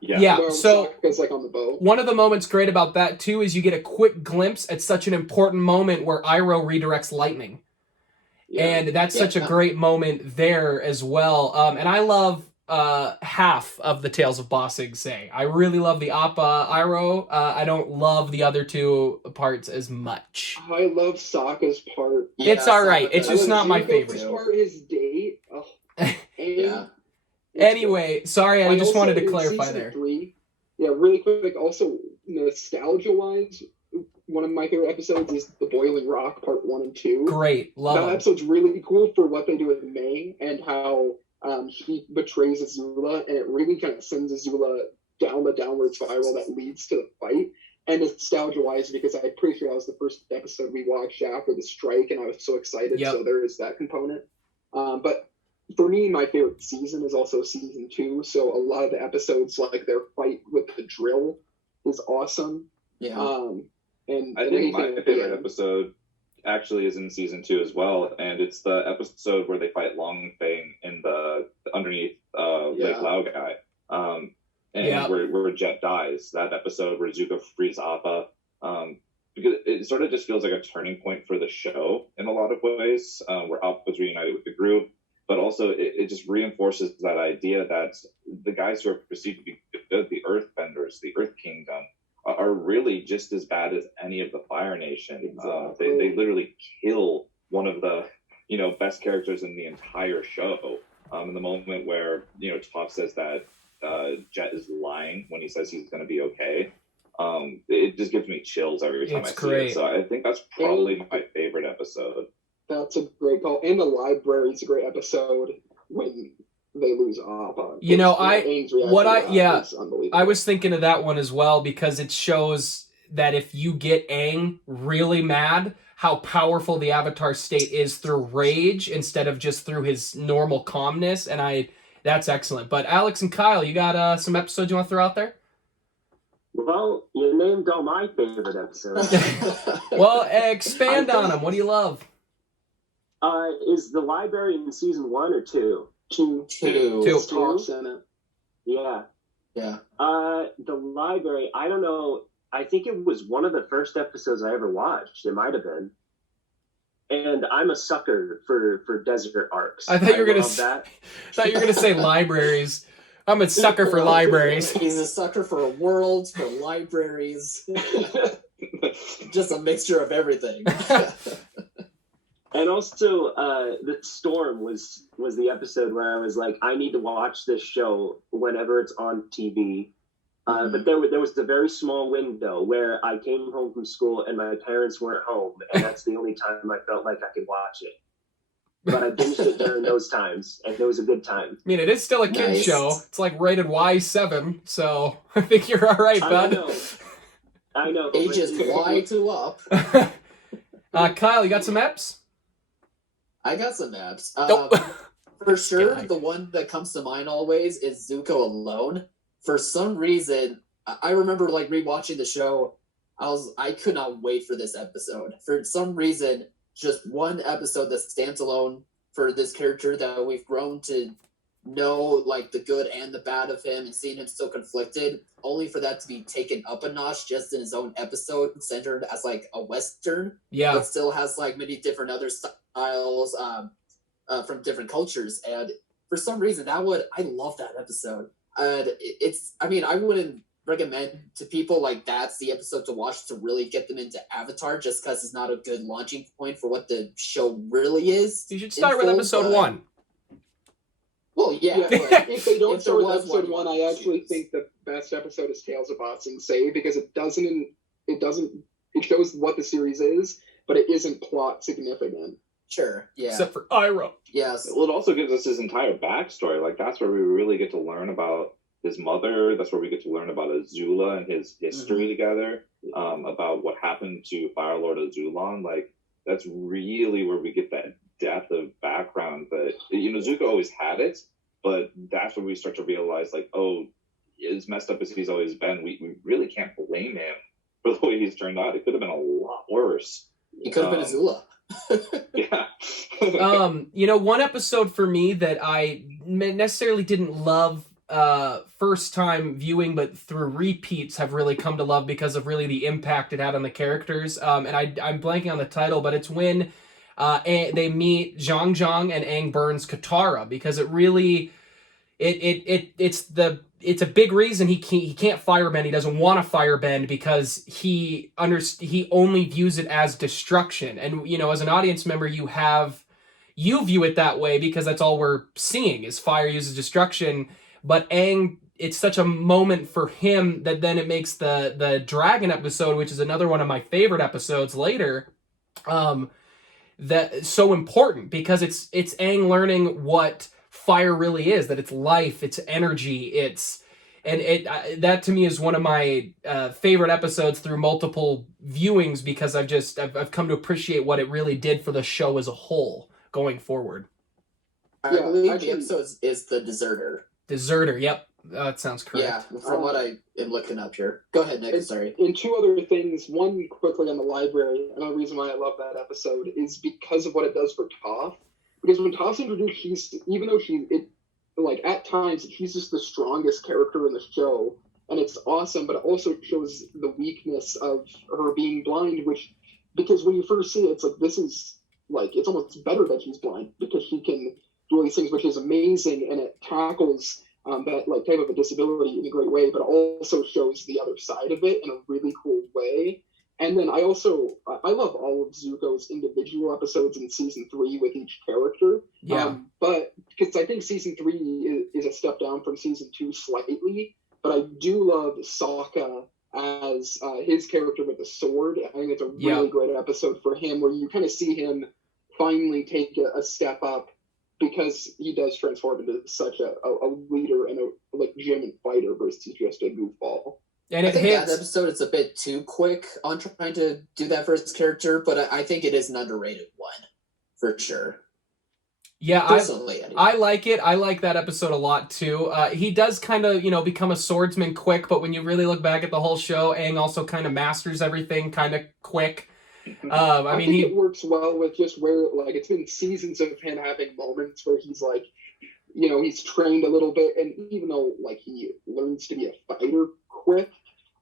So it's like on the boat. One of the moments great about that too is you get a quick glimpse at such an important moment where Iroh redirects lightning, and that's such a great moment there as well. And I love half of the Tales of Ba Sing Se. I really love the Appa Iroh. I don't love the other two parts as much. I love Sokka's part. It's all right. It's just not my favorite. Part his date. Anyway, sorry, I just wanted to clarify there. 3, really quick. Also, nostalgia-wise, one of my favorite episodes is The Boiling Rock, Part 1 and 2. Great, love that episode's really cool for what they do with May and how he betrays Azula, and it really kind of sends Azula down the downward spiral that leads to the fight. And nostalgia-wise, because I'm pretty sure that was the first episode we watched after the strike, and I was so excited, so there is that component. But for me, my favorite season is also season 2, so a lot of the episodes, like their fight with the drill, is awesome. And I think my favorite episode actually is in season 2 as well, and it's the episode where they fight Long Feng in the underneath Lake Laogai, where Jet dies. That episode where Zuko frees Appa, because it sort of just feels like a turning point for the show in a lot of ways, where Appa's reunited with the group, but also it just reinforces that idea that the guys who are perceived to be good, the Earthbenders, the Earth Kingdom, are really just as bad as any of the Fire Nation. They literally kill one of the best characters in the entire show. In the moment where Toph says that Jet is lying when he says he's going to be okay, it just gives me chills every time I see it. So I think that's probably my favorite episode. That's a great call. And the library is a great episode when they lose Appa. I was thinking of that one as well, because it shows that if you get Aang really mad, how powerful the Avatar state is through rage instead of just through his normal calmness, and that's excellent. But Alex and Kyle, you got some episodes you want to throw out there? Well, you named all my favorite episodes. Well, expand on them. What do you love? Is the library in season 1 or 2? Two. Talks in it. Yeah. The library, I don't know. I think it was one of the first episodes I ever watched. It might have been. And I'm a sucker for desert arcs. I thought you were going to say libraries. I'm a sucker for libraries. He's a sucker for worlds, for libraries. Just a mixture of everything. And also, the Storm was the episode where I was like, I need to watch this show whenever it's on TV. But there was a very small window where I came home from school and my parents weren't home, and that's the only time I felt like I could watch it. But I binged it during those times, and it was a good time. I mean, it is still a kid's show. It's like rated Y7, so I think you're all right, bud. I know. Ages Y2 up. Kyle, you got some apps? I got some apps. Nope. For sure, the one that comes to mind always is Zuko Alone. For some reason, I remember like rewatching the show. I could not wait for this episode. For some reason, just one episode that stands alone for this character that we've grown to know, like the good and the bad of him, and seeing him so conflicted, only for that to be taken up a notch just in his own episode, centered as like a Western, but still has like many different other styles from different cultures. And for some reason, I love that episode. And I wouldn't recommend to people like that's the episode to watch to really get them into Avatar, just because it's not a good launching point for what the show really is. You should start with episode 1. Well, yeah. If they don't start with episode 1, I actually think the best episode is Tales of Bots and Say, because it shows what the series is, but it isn't plot significant. Sure, yeah. Except for Iroh. Yes. Well, it also gives us his entire backstory. Like, that's where we really get to learn about his mother. That's where we get to learn about Azula and his history together, about what happened to Fire Lord Azulon. Like, that's really where we get that depth of background that, Zuko always had it, but that's when we start to realize, like, oh, as messed up as he's always been, we really can't blame him for the way he's turned out. It could have been a lot worse. He could have been Azula. Yeah. One episode for me that I necessarily didn't love first time viewing, but through repeats have really come to love because of really the impact it had on the characters. And I'm blanking on the title, but it's when they meet Zhang Zhang and Aang Burns Katara, because it really it's a big reason he can't firebend. He doesn't want to firebend because he only views it as destruction. And as an audience member, you view it that way because that's all we're seeing is fire uses destruction. But Aang, it's such a moment for him that then it makes the dragon episode, which is another one of my favorite episodes later, that so important, because it's Aang learning what fire really is, that it's life, it's energy, that to me is one of my favorite episodes through multiple viewings, because I've come to appreciate what it really did for the show as a whole going forward. I believe the episode is The Deserter. Yep. That sounds correct. Yeah, from what I am looking up here. Go ahead, Nick. Sorry. And two other things. One, quickly on the library. Another reason why I love that episode is because of what it does for Toph. Because when Toph's introduced, even though at times, he's just the strongest character in the show. And it's awesome, but it also shows the weakness of her being blind, because when you first see it, it's like, this is, it's almost better that she's blind, because she can do all these things, which is amazing, and it tackles that type of a disability in a great way, but also shows the other side of it in a really cool way. And then I love all of Zuko's individual episodes in season 3 with each character. Yeah. But because I think season 3 is a step down from season 2 slightly, but I do love Sokka as his character with the sword. I think it's a really great episode for him, where you kind of see him finally take a step up, because he does transform into such a leader and a legitimate fighter versus just a goofball. And I think that episode is a bit too quick on trying to do that for his character, but I think it is an underrated one, for sure. Yeah, personally, anyway. I like it. I like that episode a lot too. He does kind of, become a swordsman quick, but when you really look back at the whole show, Aang also kind of masters everything kind of quick. I think it works well with just where, it's been seasons of him having moments where he's he's trained a little bit, and even though he learns to be a fighter quick,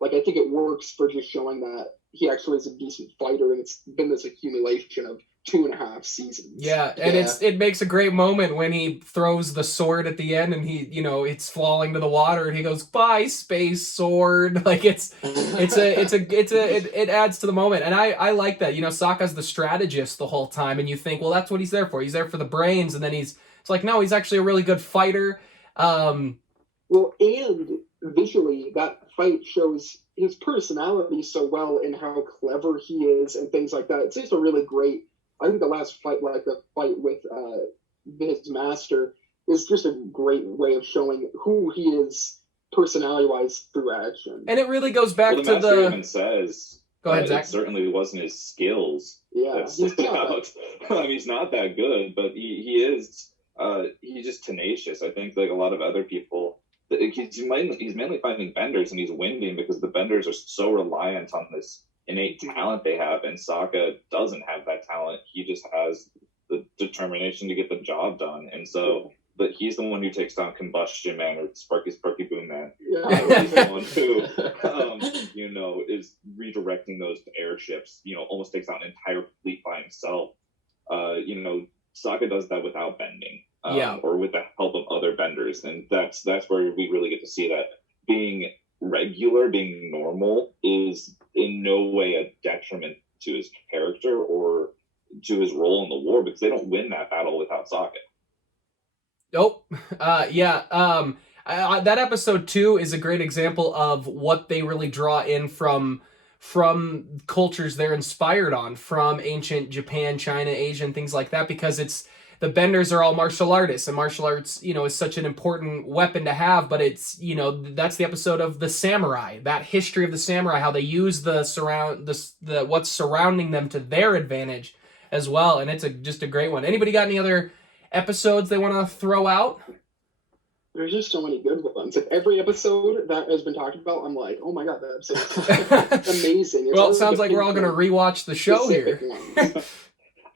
I think it works for just showing that he actually is a decent fighter, and it's been this accumulation of 2.5 seasons. Yeah, and it makes a great moment when he throws the sword at the end, and he, it's falling to the water, and he goes, "Bye, space sword." Like it adds to the moment, and I like that. Sokka's the strategist the whole time, and you think, well, that's what he's there for. He's there for the brains, and then it's like, no, he's actually a really good fighter. Well, and visually, that fight shows his personality so well and how clever he is and things like that. It's just a really great. I think the last fight, like the fight with his master, is just a great way of showing who he is personality-wise through action. And it really goes back the to master even says, Go ahead, Zach. It certainly wasn't his skills. Yeah, he's not. I mean, he's not that good, but he is. He's just tenacious. I think like a lot of other people. He's mainly finding benders, and he's winding because the benders are so reliant on this innate talent they have, and Sokka doesn't have that talent. He just has the determination to get the job done, and so but he's the one who takes down Combustion Man or Sparky Boom Man. Yeah. He's the one who is redirecting those airships, almost takes out an entire fleet by himself. Sokka does that without bending. Or with the help of other benders, and that's where we really get to see that being regular, being normal, is in no way a detriment to his character or to his role in the war, because they don't win that battle without Sokka. Nope. That episode 2 is a great example of what they really draw in from cultures they're inspired on, from ancient Japan, China, Asia, and things like that, because the benders are all martial artists, and martial arts, is such an important weapon to have, but it's, that's the episode of the samurai, that history of the samurai, how they use the what's surrounding them to their advantage as well, and it's just a great one. Anybody got any other episodes they want to throw out? There's just so many good ones. Like every episode that has been talked about, I'm like, oh my god, that episode is amazing. Well, it sounds like we're all going to rewatch the show here.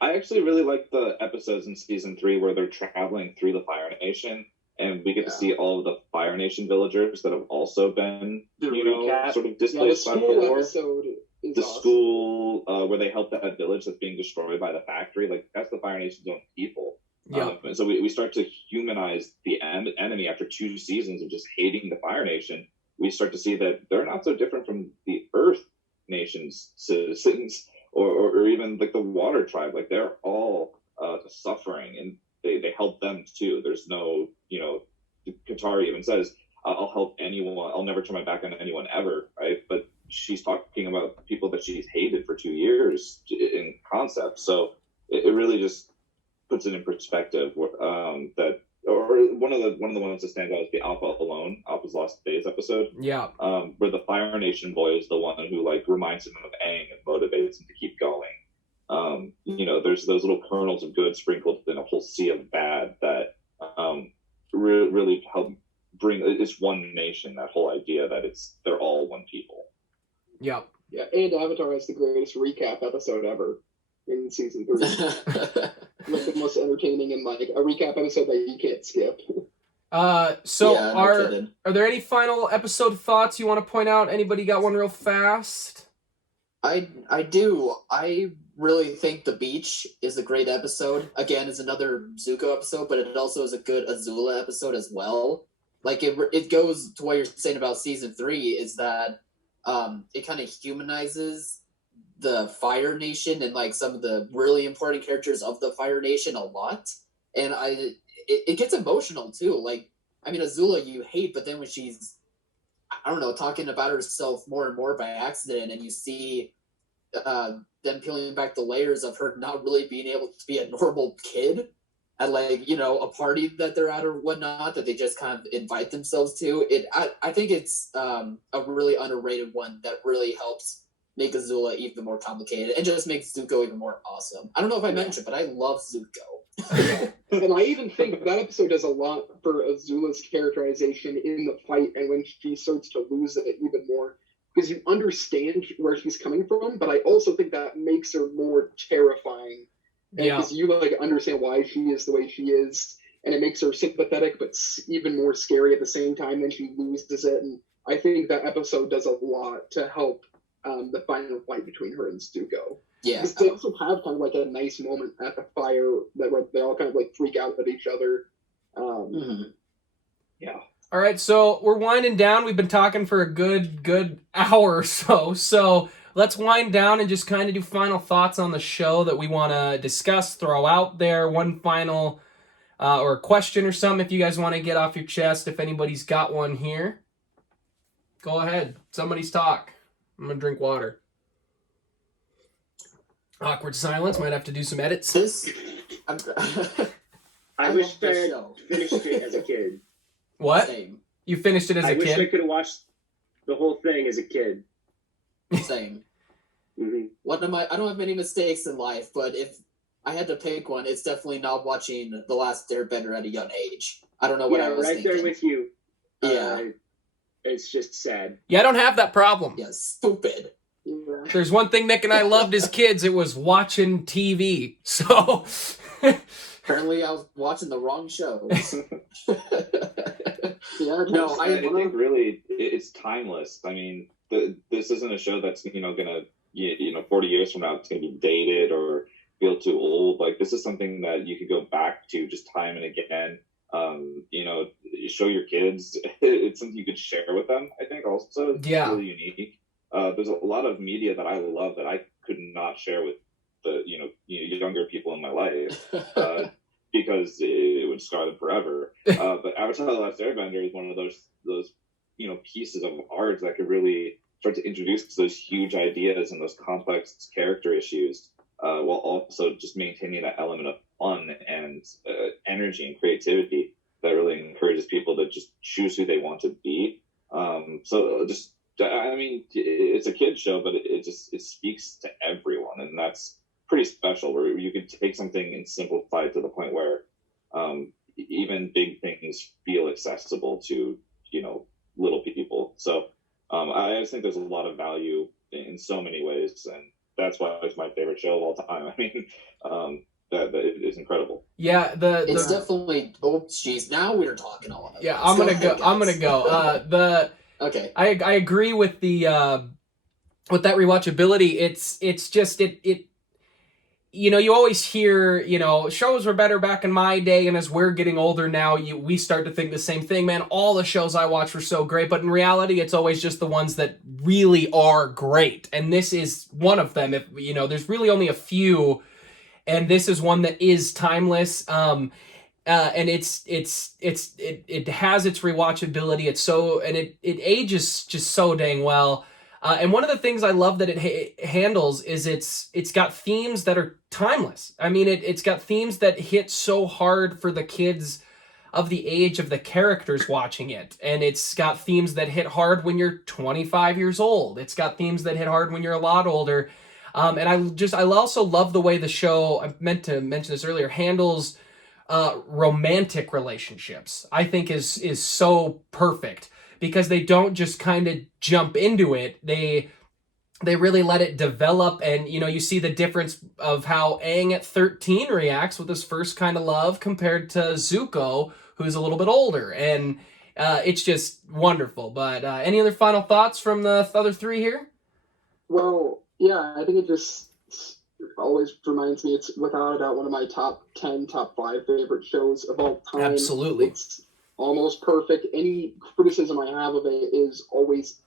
I actually really like the episodes in season 3 where they're traveling through the Fire Nation, and we get to see all of the Fire Nation villagers that have also been, sort of displaced by the war. The awesome. School where they help that village that's being destroyed by the factory, like that's the Fire Nation's own people. Yeah. And so we start to humanize the enemy after 2 seasons of just hating the Fire Nation. We start to see that they're not so different from the Earth Nation's citizens. Or even like the Water Tribe, like they're all suffering, and they help them too. There's no, Katari even says, "I'll help anyone. I'll never turn my back on anyone ever." Right? But she's talking about people that she's hated for 2 years in concept. So it really just puts it in perspective. That or one of the ones that stands out is the Appa's Lost Days episode. Yeah. Where the Fire Nation boy is the one who like reminds him of Aang and motivates him to keep going. There's those little kernels of good sprinkled in a whole sea of bad that really help bring. It's one nation. That whole idea that they're all one people. Yeah. Yeah, and Avatar has the greatest recap episode ever in season 3. Like the most entertaining and like a recap episode that you can't skip. Are there any final episode thoughts you want to point out? Anybody got one real fast? I do. I really think The Beach is a great episode. Again, it's another Zuko episode, but it also is a good Azula episode as well. Like it goes to what you're saying about season 3 is that it kind of humanizes the Fire Nation and like some of the really important characters of the Fire Nation a lot, and it gets emotional too. Like, I mean, Azula you hate, but then when she's, I don't know, talking about herself more and more by accident, and you see them peeling back the layers of her not really being able to be a normal kid at like, a party that they're at or whatnot, that they just kind of invite themselves to. I think it's a really underrated one that really helps make Azula even more complicated and just makes Zuko even more awesome. I don't know if I mentioned, but I love Zuko. And I even think that episode does a lot for Azula's characterization in the fight, and when she starts to lose it even more, because you understand where she's coming from, but I also think that makes her more terrifying. Because you like understand why she is the way she is, and it makes her sympathetic, but even more scary at the same time. Then she loses it, and I think that episode does a lot to help the final fight between her and Zuko. Yeah. They also have kind of like a nice moment at the fire where they all kind of like freak out at each other. Yeah. All right, so we're winding down. We've been talking for a good hour or so. So let's wind down and just kind of do final thoughts on the show that we want to discuss, throw out there. One final or a question or something if you guys want to get off your chest. If anybody's got one here, go ahead. Somebody's talk. I'm going to drink water. Awkward silence. Might have to do some edits. I wish I had finished it as a kid. What? Same. You finished it as a wish I kid? could have watched the whole thing as a kid. Same. Mm-hmm. I don't have many mistakes in life, but if I had to pick one, it's definitely not watching The Last Airbender at a young age. I don't know what I was right thinking. there with you. Yeah. It's just sad. Yeah, I don't have that problem. Yeah, stupid. Yeah. There's one thing Nick and I loved as kids. It was watching TV. So... Apparently, I was watching the wrong shows. Yeah, No, I think really it's timeless. I mean, this isn't a show that's gonna 40 years from now it's gonna be dated or feel too old. Like this is something that you could go back to just time and again. You show your kids. It's something you could share with them. I think also it's really unique. There's a lot of media that I love that I could not share with the younger people in my life. Because it would scar them forever. But Avatar: The Last Airbender is one of those pieces of art that could really start to introduce those huge ideas and those complex character issues, while also just maintaining that element of fun and energy and creativity that really encourages people to just choose who they want to be. It's a kid's show, but it speaks to everyone, and that's pretty special, where you could take something and simplify it to the point where even big things feel accessible to little people. So I just think there's a lot of value in so many ways, and that's why it's my favorite show of all time. I mean, that it is incredible. Yeah, it's definitely. Oh, jeez! Now we're talking a lot. Yeah, I'm gonna go. Okay. I agree with the with that rewatchability. It's just it. You always hear, shows were better back in my day, and as we're getting older now, we start to think the same thing. Man, all the shows I watch were so great, but in reality, it's always just the ones that really are great, and this is one of them. If there's really only a few, and this is one that is timeless. And it has its rewatchability. It ages just so dang well. And one of the things I love that it handles is it's got themes that are timeless. I mean, it's got themes that hit so hard for the kids of the age of the characters watching it. And it's got themes that hit hard when you're 25 years old. It's got themes that hit hard when you're a lot older. And I also love the way the show, I meant to mention this earlier, handles romantic relationships. I think is so perfect. Because they don't just kind of jump into it. They really let it develop, and you see the difference of how Aang at 13 reacts with his first kind of love compared to Zuko, who's a little bit older, and it's just wonderful. But any other final thoughts from the other three here? Well, yeah, I think it just always reminds me it's without a doubt one of my top 10, top 5 favorite shows of all time. Absolutely. It's almost perfect. Any criticism I have of it is always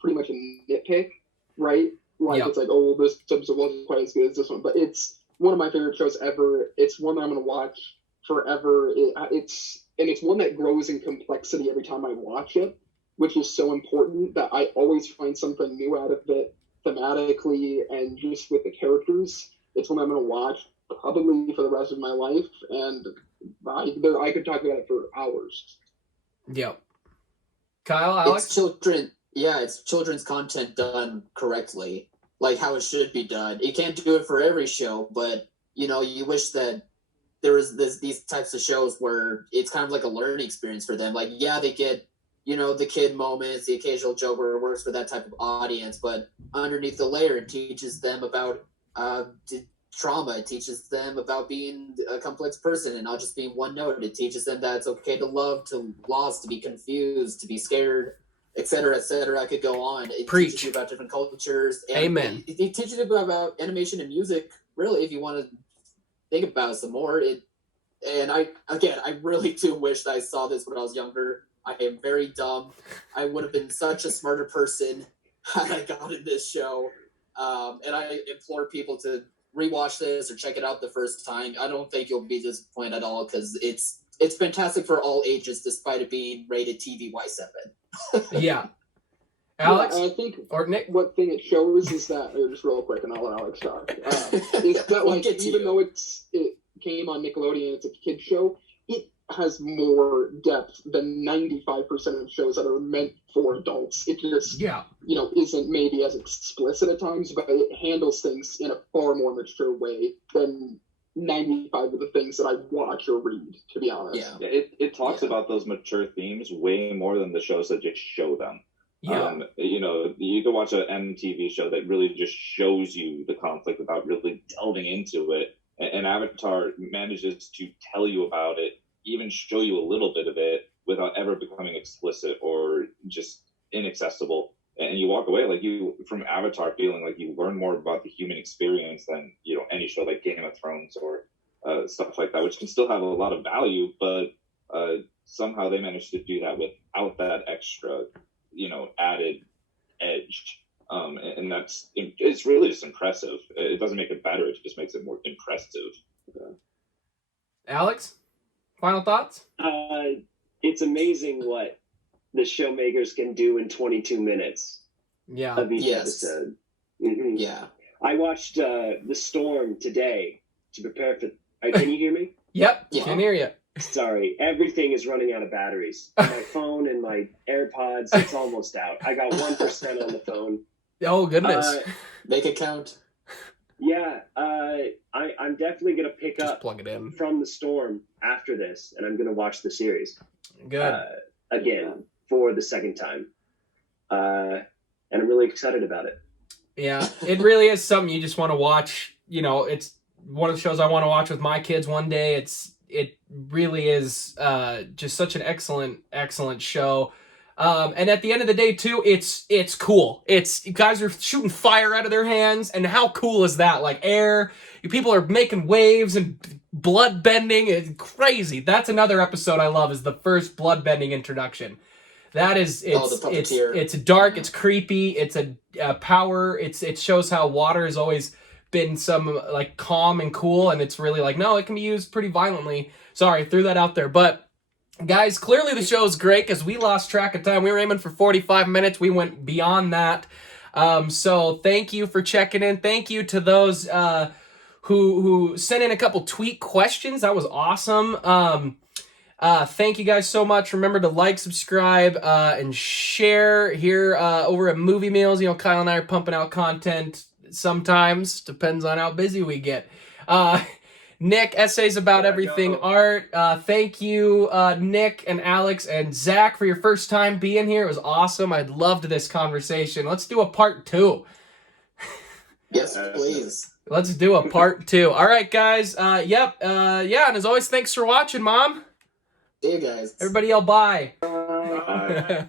pretty much a nitpick, right? Like, It's like, oh, this episode wasn't quite as good as this one. But it's one of my favorite shows ever. It's one that I'm going to watch forever. It's one that grows in complexity every time I watch it, which is so important that I always find something new out of it thematically and just with the characters. It's one I'm going to watch probably for the rest of my life, and I could talk about it for hours. Yep. Kyle, Alex? It's children's content done correctly, like how it should be done. You can't do it for every show, but you wish that there was these types of shows where it's kind of like a learning experience for them. Like, yeah, they get the kid moments, the occasional joke where it works for that type of audience, but underneath the layer, it teaches them about trauma. It teaches them about being a complex person and not just being one note. It teaches them that it's okay to love, to lost, to be confused, to be scared. etc., etc. I could go on. It Preach. teaches you about different cultures. And Amen. It teaches you about animation and music, really, if you want to think about it some more. And I really do wish that I saw this when I was younger. I am very dumb. I would have been such a smarter person had I gotten this show. And I implore people to rewatch this or check it out the first time. I don't think you'll be disappointed at all because it's fantastic for all ages, despite it being rated TVY7. Yeah. Alex? Yeah, I think or Nick? what thing it shows is that, just real quick, and I'll let Alex talk, is that, like, even though it came on Nickelodeon, it's a kid's show, it has more depth than 95% of shows that are meant for adults. It just, isn't maybe as explicit at times, but it handles things in a far more mature way than 95 of the things that I watch or read, to be honest. Yeah. It talks about those mature themes way more than the shows that just show them. Yeah. You can watch an MTV show that really just shows you the conflict without really delving into it. And Avatar manages to tell you about it, even show you a little bit of it without ever becoming explicit or just inaccessible. And you walk away from Avatar feeling like you learn more about the human experience than any show like Game of Thrones or stuff like that, which can still have a lot of value, but somehow they managed to do that without that extra added edge, and it's really just impressive. It doesn't make it better; it just makes it more impressive. Alex, final thoughts? It's amazing what the showmakers can do in 22 minutes. Yeah. Of each episode. Mm-hmm. Yeah. I watched The Storm today to prepare for. Can you hear me? Yep. Yeah. Can hear you. Sorry, everything is running out of batteries. My phone and my AirPods, it's almost out. I got 1% on the phone. Oh, goodness. Make it count. Yeah, I'm definitely going to pick Just up plug it in. From The Storm after this, and I'm going to watch the series. Good. Again, for the second time. And I'm really excited about it. Yeah, it really is something you just want to watch. It's one of the shows I want to watch with my kids one day. It really is just such an excellent show. And at the end of the day, too, it's cool. You guys are shooting fire out of their hands, and how cool is that? Like air, people are making waves and blood bending. It's crazy. That's another episode I love, is the first blood bending introduction. That is, it's dark, it's creepy, it's a power. It shows how water has always been some calm and cool, and it's really no, it can be used pretty violently. Sorry, threw that out there, but guys, clearly the show is great because we lost track of time. We were aiming for 45 minutes. We went beyond that. So thank you for checking in. Thank you to those who sent in a couple tweet questions. That was awesome. Thank you guys so much. Remember to like, subscribe, and share here over at Movie Meals. Kyle and I are pumping out content sometimes. Depends on how busy we get. Nick, essays about everything art. Thank you, Nick and Alex and Zach, for your first time being here. It was awesome. I loved this conversation. Let's do a part 2. Yes, please. Let's do a part 2. All right, guys. Yeah, and as always, thanks for watching, Mom. See you guys. Everybody yell bye. Bye.